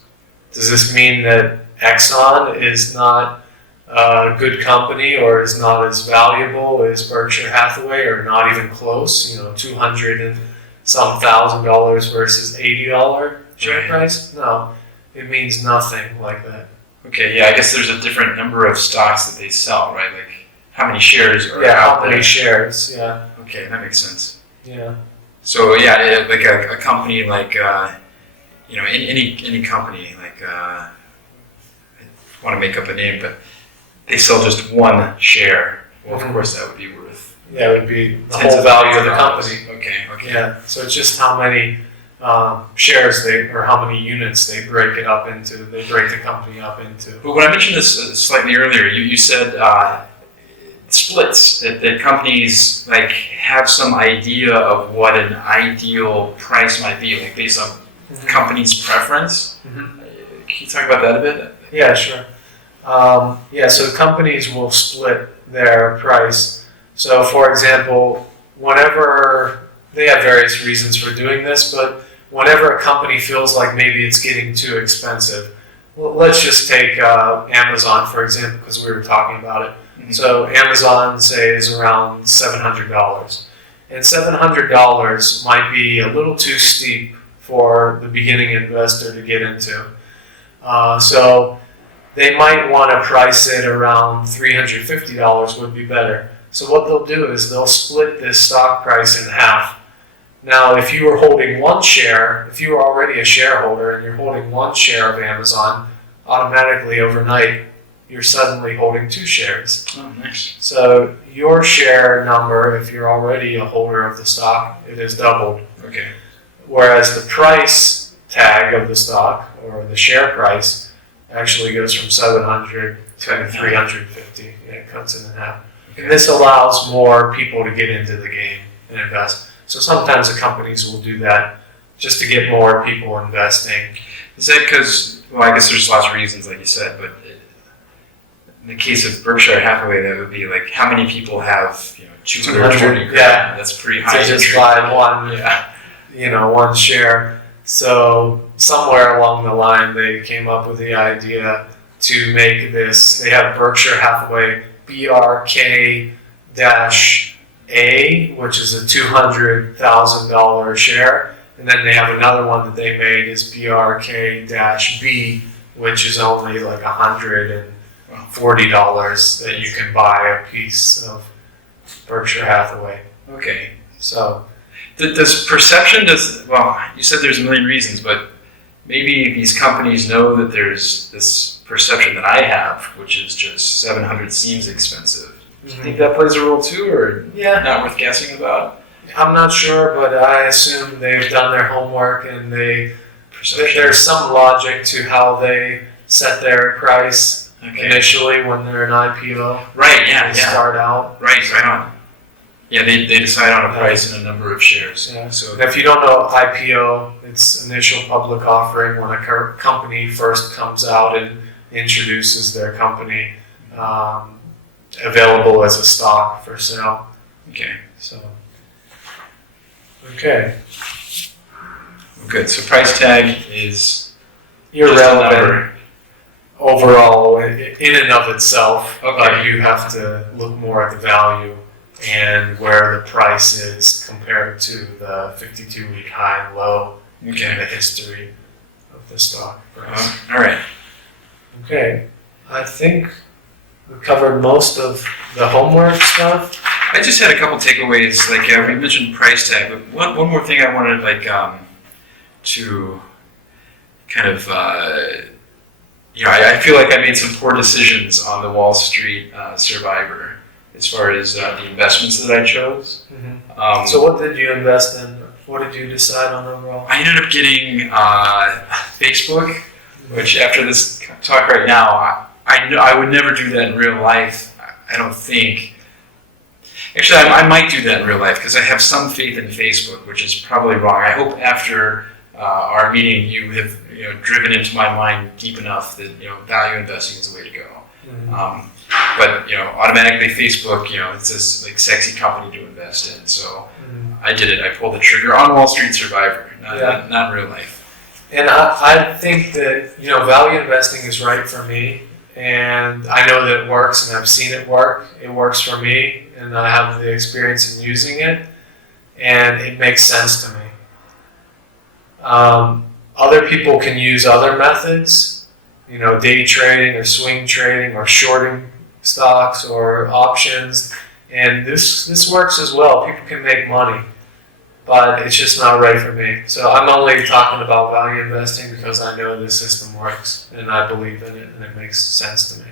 Does this mean that Exxon is not a good company or is not as valuable as Berkshire Hathaway, or not even close? $200 and some $1,000 versus $80 share price? No, it means nothing like that. Okay, yeah, I guess there's a different number of stocks that they sell, right? Like how many shares are out there? Many shares, yeah. Okay, that makes sense. Yeah. So yeah, like a company like any company like I want to make up a name, but they sell just one share. Well, of course, that would be worth. Yeah, it would be the whole value of the company. Okay. Yeah. So it's just how many shares or how many units they break it up into. They break the company up into. But when I mentioned this slightly earlier, you said. Splits that companies like have some idea of what an ideal price might be, like based on company's preference. Can you talk about that a bit? Yeah, sure. So companies will split their price. So, for example, whenever they have various reasons for doing this, but whenever a company feels like maybe it's getting too expensive, well, let's just take Amazon for example, because we were talking about it. So Amazon, say, is around $700. And $700 might be a little too steep for the beginning investor to get into. So they might want to price it around $350 would be better. So what they'll do is they'll split this stock price in half. Now, if you were holding one share, if you were already a shareholder and you're holding one share of Amazon, automatically overnight, you're suddenly holding 2 shares. Oh, nice. So your share number, if you're already a holder of the stock, it is doubled. Okay. Whereas the price tag of the stock, or the share price, actually goes from 700 to 350. Yeah, it cuts it in half. And this allows more people to get into the game and invest. So sometimes the companies will do that just to get more people investing. Is that because, well, I guess there's lots of reasons, like you said, but in the case of Berkshire Hathaway, that would be like how many people have 220 grand? Yeah. That's pretty high. To just buy one Yeah. share. So somewhere along the line, they came up with the idea to make this. They have Berkshire Hathaway BRK-A, which is a $200,000 share, and then they have another one that they made is BRK-B, which is only like $140 that you can buy a piece of Berkshire Hathaway. Okay. So, Does well, you said there's a million reasons, but maybe these companies know that there's this perception that I have, which is just 700 seems expensive. Do you think that plays a role too, or not worth guessing about? I'm not sure, but I assume they've done their homework and there's some logic to how they set their price initially when they're an IPO. Right, They start out. Right on. Yeah, they decide on a price and a number of shares. Yeah. So If you don't know IPO, it's initial public offering when a company first comes out and introduces their company available as a stock for sale. Okay. So, okay. Good. So price tag is Irrelevant overall in and of itself, Okay. but you have to look more at the value and where the price is compared to the 52-week high and low in the history of the stock price. All right. Okay, I think we covered most of the homework stuff. I just had a couple takeaways. Like we mentioned price tag, but one more thing I wanted to kind of I feel like I made some poor decisions on the Wall Street Survivor as far as the investments that I chose. Mm-hmm. So what did you invest in? What did you decide on overall? I ended up getting Facebook, which after this talk right now, I would never do that in real life. I don't think. Actually, I might do that in real life because I have some faith in Facebook, which is probably wrong. I hope after our meeting you have driven into my mind deep enough that value investing is the way to go. Mm-hmm. But automatically Facebook, it's this like sexy company to invest in. So I did it. I pulled the trigger on Wall Street Survivor, not in real life. And I think that value investing is right for me, and I know that it works, and I've seen it work. It works for me, and I have the experience in using it, and it makes sense to me. Other people can use other methods, day trading or swing trading or shorting stocks or options, and this works as well. People can make money, but it's just not right for me. So I'm only talking about value investing because I know this system works and I believe in it and it makes sense to me.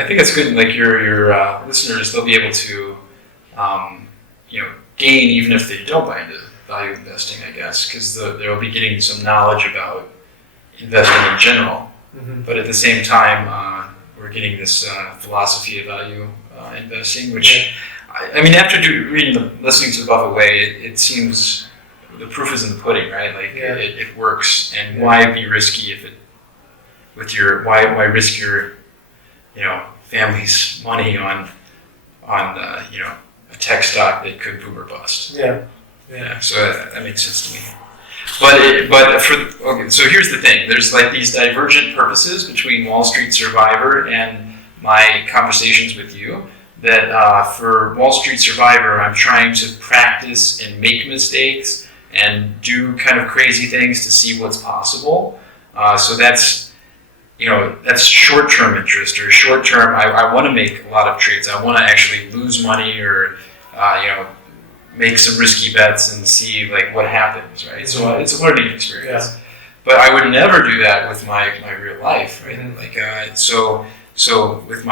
I think it's good. Like your listeners, they'll be able to gain even if they don't buy into value investing, I guess, because they'll be getting some knowledge about investing in general. Mm-hmm. But at the same time, we're getting this philosophy of value investing, which I mean, after listening to Above Away, it seems the proof is in the pudding, right? Like it works, and why be risky if it why risk your family's money on a tech stock that could boom or bust? Yeah, so that makes sense to me. So here's the thing. There's like these divergent purposes between Wall Street Survivor and my conversations with you. That for Wall Street Survivor, I'm trying to practice and make mistakes and do kind of crazy things to see what's possible. So that's that's short-term interest or short-term. I want to make a lot of trades. I want to actually lose money or make some risky bets and see like what happens, right? So it's a learning experience. Yeah. But I would never do that with my real life, right? Like so with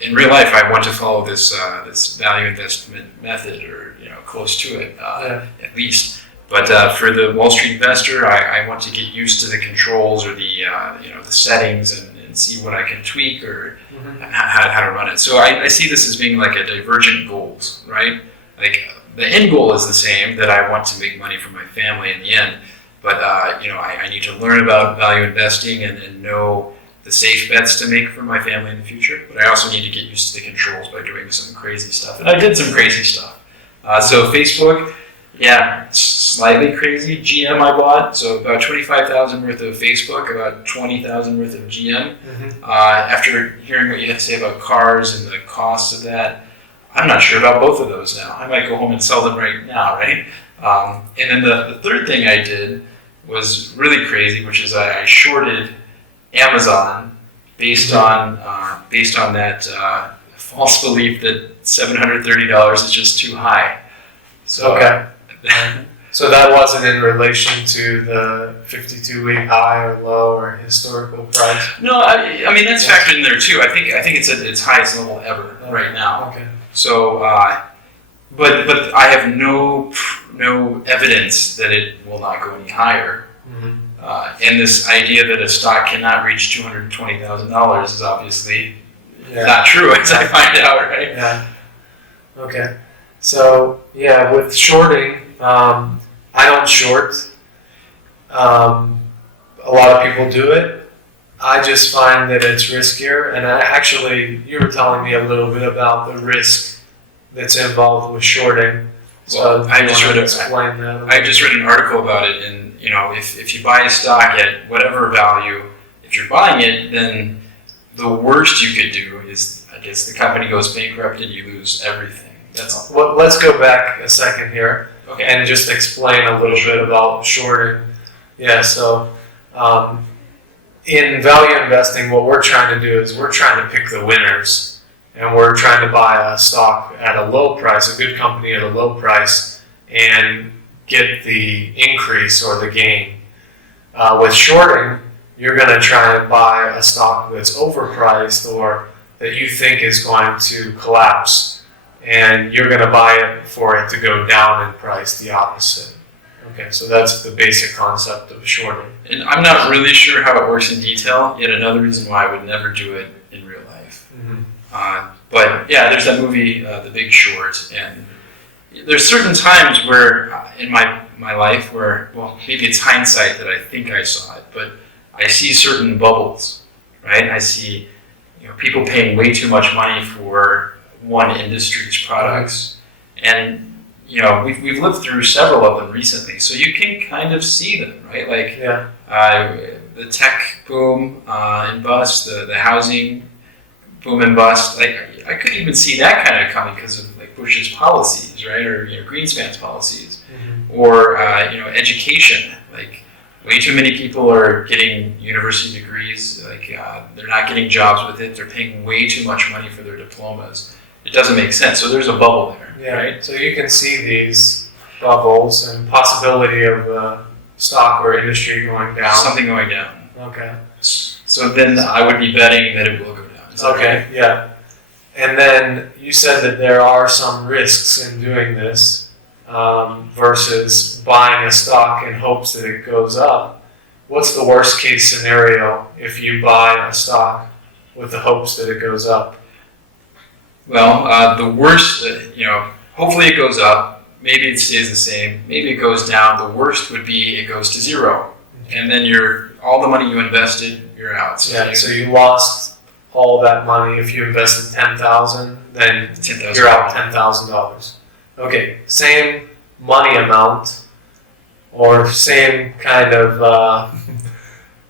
in real life, I want to follow this value investment method or close to it at least. But for the Wall Street investor, I want to get used to the controls or the settings and see what I can tweak or how to run it. So I see this as being like a divergent goals, right? Like the end goal is the same, that I want to make money for my family in the end. But I need to learn about value investing and know the safe bets to make for my family in the future. But I also need to get used to the controls by doing some crazy stuff. And I did some crazy stuff. So Facebook. Yeah, slightly crazy. GM I bought, so about 25,000 worth of Facebook, about 20,000 worth of GM. After hearing what you had to say about cars and the costs of that, I'm not sure about both of those now. I might go home and sell them right now, right? And then the third thing I did was really crazy, which is I shorted Amazon based on that false belief that $730 is just too high. So. Okay. So that wasn't in relation to the 52-week high or low or historical price? No, I mean that's factored in there too. I think it's at its highest level ever right now. Okay. So, but I have no evidence that it will not go any higher. And this idea that a stock cannot reach $220,000 is obviously not true, as I find out, right? Yeah. Okay. So with shorting, I don't short. A lot of people do it. I just find that it's riskier, and you were telling me a little bit about the risk that's involved with shorting. So I just read an article about it, and if you buy a stock at whatever value, if you're buying it, then the worst you could do is, I guess, the company goes bankrupt and you lose everything. That's well, let's go back a second here. Okay. And just explain a little bit about shorting. Yeah, so in value investing, what we're trying to do is we're trying to pick the winners, and we're trying to buy a stock at a low price, a good company at a low price, and get the increase or the gain. With shorting, you're going to try and buy a stock that's overpriced or that you think is going to collapse. And you're going to buy it for it to go down in price, the opposite. Okay, so that's the basic concept of shorting. And I'm not really sure how it works in detail, yet another reason why I would never do it in real life. But yeah, there's that movie, The Big Short, and there's certain times where in my life where, well, maybe it's hindsight that I think I saw it, but I see certain bubbles, right? I see people paying way too much money for one industry's products, and we've lived through several of them recently, so you can kind of see them, right? Like the tech boom and bust, the housing boom and bust. Like I could even see that kind of coming because of like Bush's policies, right, or Greenspan's policies, or education. Like way too many people are getting university degrees. Like they're not getting jobs with it. They're paying way too much money for their diplomas. It doesn't make sense. So there's a bubble there, right? So you can see these bubbles and possibility of the stock or industry going down. Something going down. Okay. So then I would be betting that it will go down. Okay, yeah. And then you said that there are some risks in doing this versus buying a stock in hopes that it goes up. What's the worst case scenario if you buy a stock with the hopes that it goes up? Well, the worst, hopefully it goes up. Maybe it stays the same. Maybe it goes down. The worst would be it goes to zero. And then all the money you invested, you're out. So you lost all that money. If you invested $10,000, then you're out $10,000. Okay, same money amount or same kind of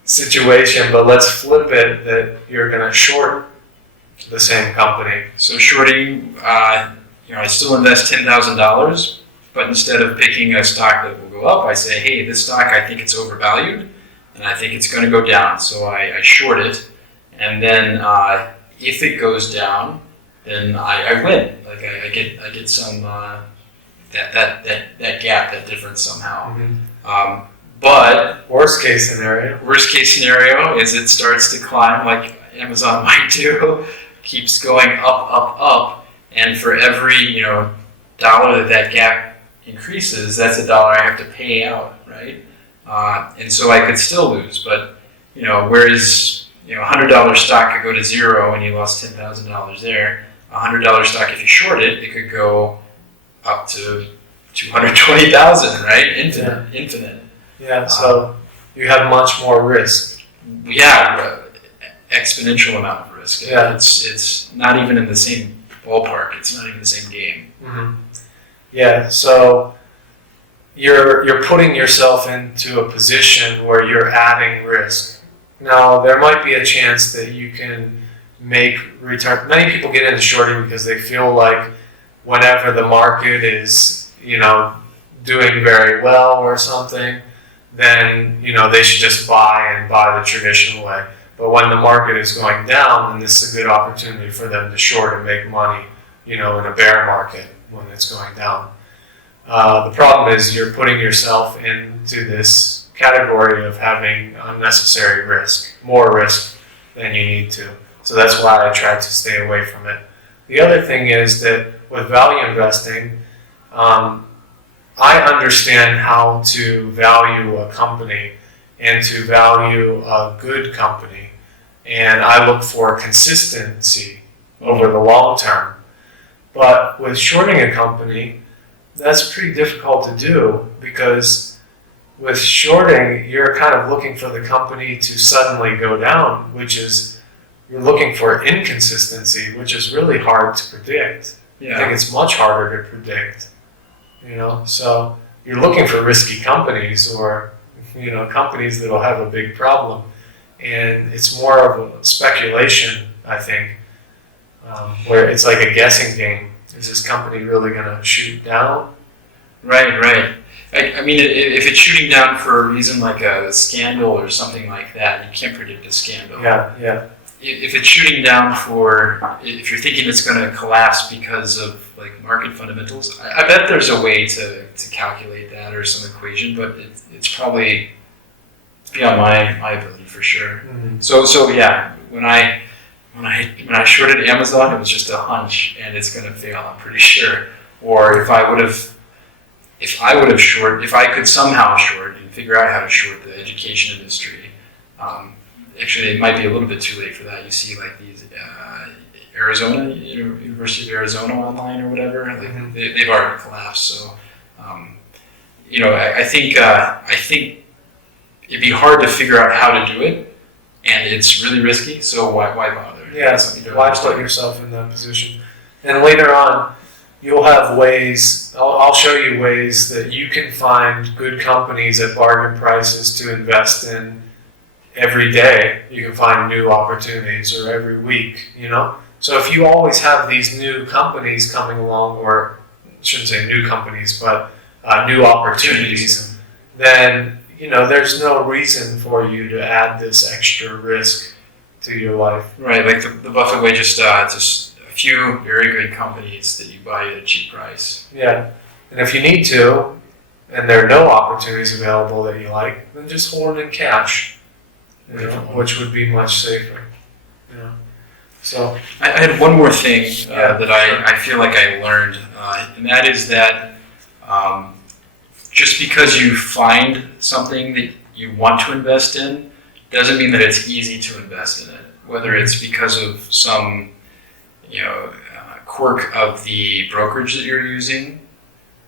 situation, but let's flip it that you're going to short the same company. So shorting, I still invest $10,000, but instead of picking a stock that will go up, I say, hey, this stock, I think it's overvalued, and I think it's going to go down, so I short it, and then if it goes down, then I win. Like I get some that gap, that difference somehow. Mm-hmm. But Worst case scenario is it starts to climb like Amazon might do, keeps going up, and for every dollar that gap increases, that's a dollar I have to pay out, right? And so I could still lose, but whereas $100 stock could go to zero and you lost $10,000 there, $100 stock, if you short it, it could go up to 220,000, right? Infinite. Yeah. So you have much more risk. Yeah, exponential amount of risk. Yeah. It's not even in the same ballpark. It's not even the same game. Mm-hmm. Yeah. So you're putting yourself into a position where you're adding risk. Now, there might be a chance that you can make return. Many people get into shorting because they feel like whenever the market is, doing very well or something, then, they should just buy the traditional way. But when the market is going down, then this is a good opportunity for them to short and make money, in a bear market when it's going down. The problem is you're putting yourself into this category of having unnecessary risk, more risk than you need to. So that's why I try to stay away from it. The other thing is that with value investing, I understand how to value a company and to value a good company. And I look for consistency over the long term. But with shorting a company, that's pretty difficult to do because with shorting, you're kind of looking for the company to suddenly go down, which is, you're looking for inconsistency, which is really hard to predict. Yeah. I think it's much harder to predict, so you're looking for risky companies or, companies that'll have a big problem. And it's more of a speculation, I think, where it's like a guessing game. Is this company really going to shoot down? Right. I mean, if it's shooting down for a reason like a scandal or something like that, you can't predict a scandal. Yeah. If it's shooting down if you're thinking it's going to collapse because of like market fundamentals, I bet there's a way to calculate that or some equation, but it's probably beyond my ability for sure. Mm-hmm. So yeah, when I shorted Amazon, it was just a hunch, and it's going to fail. I'm pretty sure. Or if I could somehow short and figure out how to short the education industry. Actually, it might be a little bit too late for that. You see, like these University of Arizona online or whatever. Like Mm-hmm. they've already collapsed. So, I think it'd be hard to figure out how to do it, and it's really risky. So why bother? Yeah, why put yourself in that position? And later on, you'll have ways. I'll show you ways that you can find good companies at bargain prices to invest in. Every day you can find new opportunities, or every week, So if you always have these new companies coming along, or I shouldn't say new companies, but new opportunities, then, there's no reason for you to add this extra risk to your life. Right, like the Buffett way, just a few very good companies that you buy at a cheap price. Yeah, and if you need to, and there are no opportunities available that you like, then just hold it in cash. Which would be much safer. So I had one more thing that I feel like I learned, and that is that just because you find something that you want to invest in doesn't mean that it's easy to invest in it. Whether it's because of some quirk of the brokerage that you're using,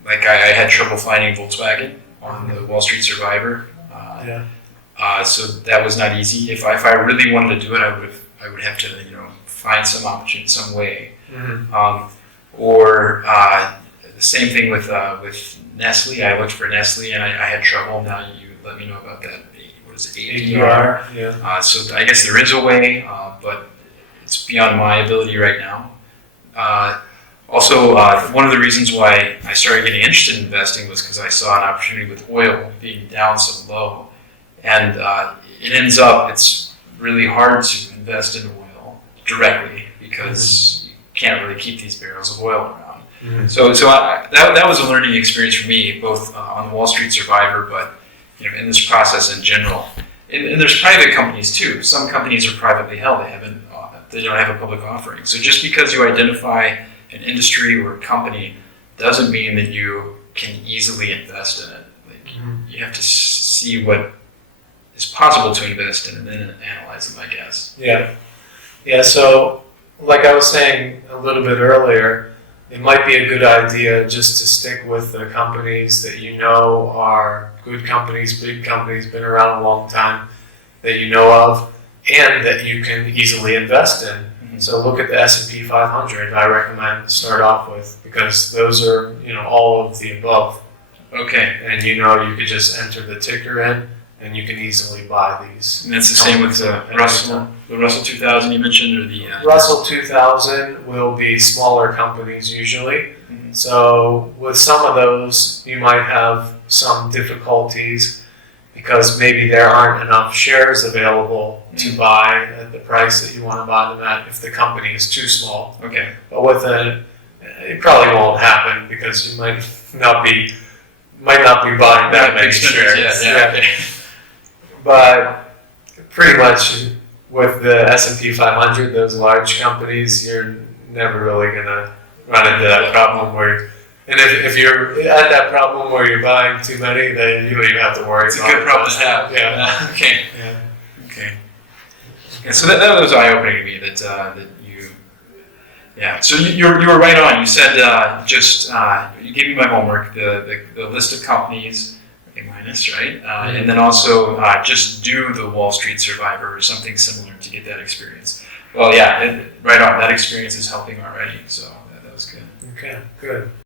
like I had trouble finding Volkswagen on the Wall Street Survivor. So that was not easy. If I really wanted to do it, I would have to find some opportunity, some way. Mm-hmm. Or the same thing with Nestle. I looked for Nestle and I had trouble. Now you let me know about that. What is it? ADR. Yeah. So I guess there is a way, but it's beyond my ability right now. Also, one of the reasons why I started getting interested in investing was because I saw an opportunity with oil being down so low. And it ends up, it's really hard to invest in oil directly because you can't really keep these barrels of oil around. Mm-hmm. So that was a learning experience for me, both on the Wall Street Survivor, but in this process in general. And there's private companies too. Some companies are privately held; they don't have a public offering. So just because you identify an industry or a company doesn't mean that you can easily invest in it. You have to see what is possible to invest in and then analyze them, I guess. Yeah. So, like I was saying a little bit earlier, it might be a good idea just to stick with the companies that you know are good companies, big companies, been around a long time, that you know of, and that you can easily invest in. Mm-hmm. So look at the S&P 500. I recommend start off with, because those are all of the above. Okay. And you could just enter the ticker in, and you can easily buy these. And that's the same with the Russell 2000 you mentioned, or the Russell 2000 will be smaller companies usually. Mm-hmm. So with some of those, you might have some difficulties because maybe there aren't enough shares available to buy at the price that you want to buy them at if the company is too small. Okay. But with it probably won't happen because you might not be buying that many shares. Yeah. But pretty much with the S&P 500, those large companies, you're never really gonna run into that problem and if you're at that problem where you're buying too many, then you don't even have to worry. It's a good problem to have. Yeah. Okay. Yeah. Okay. Yeah, so that was eye-opening to me that you. Yeah. So you were right on. You said you gave me my homework, the list of companies. Minus, right? And then also just do the Wall Street Survivor or something similar to get that experience. Well, yeah, right on. That experience is helping already, so that was good. Okay, good.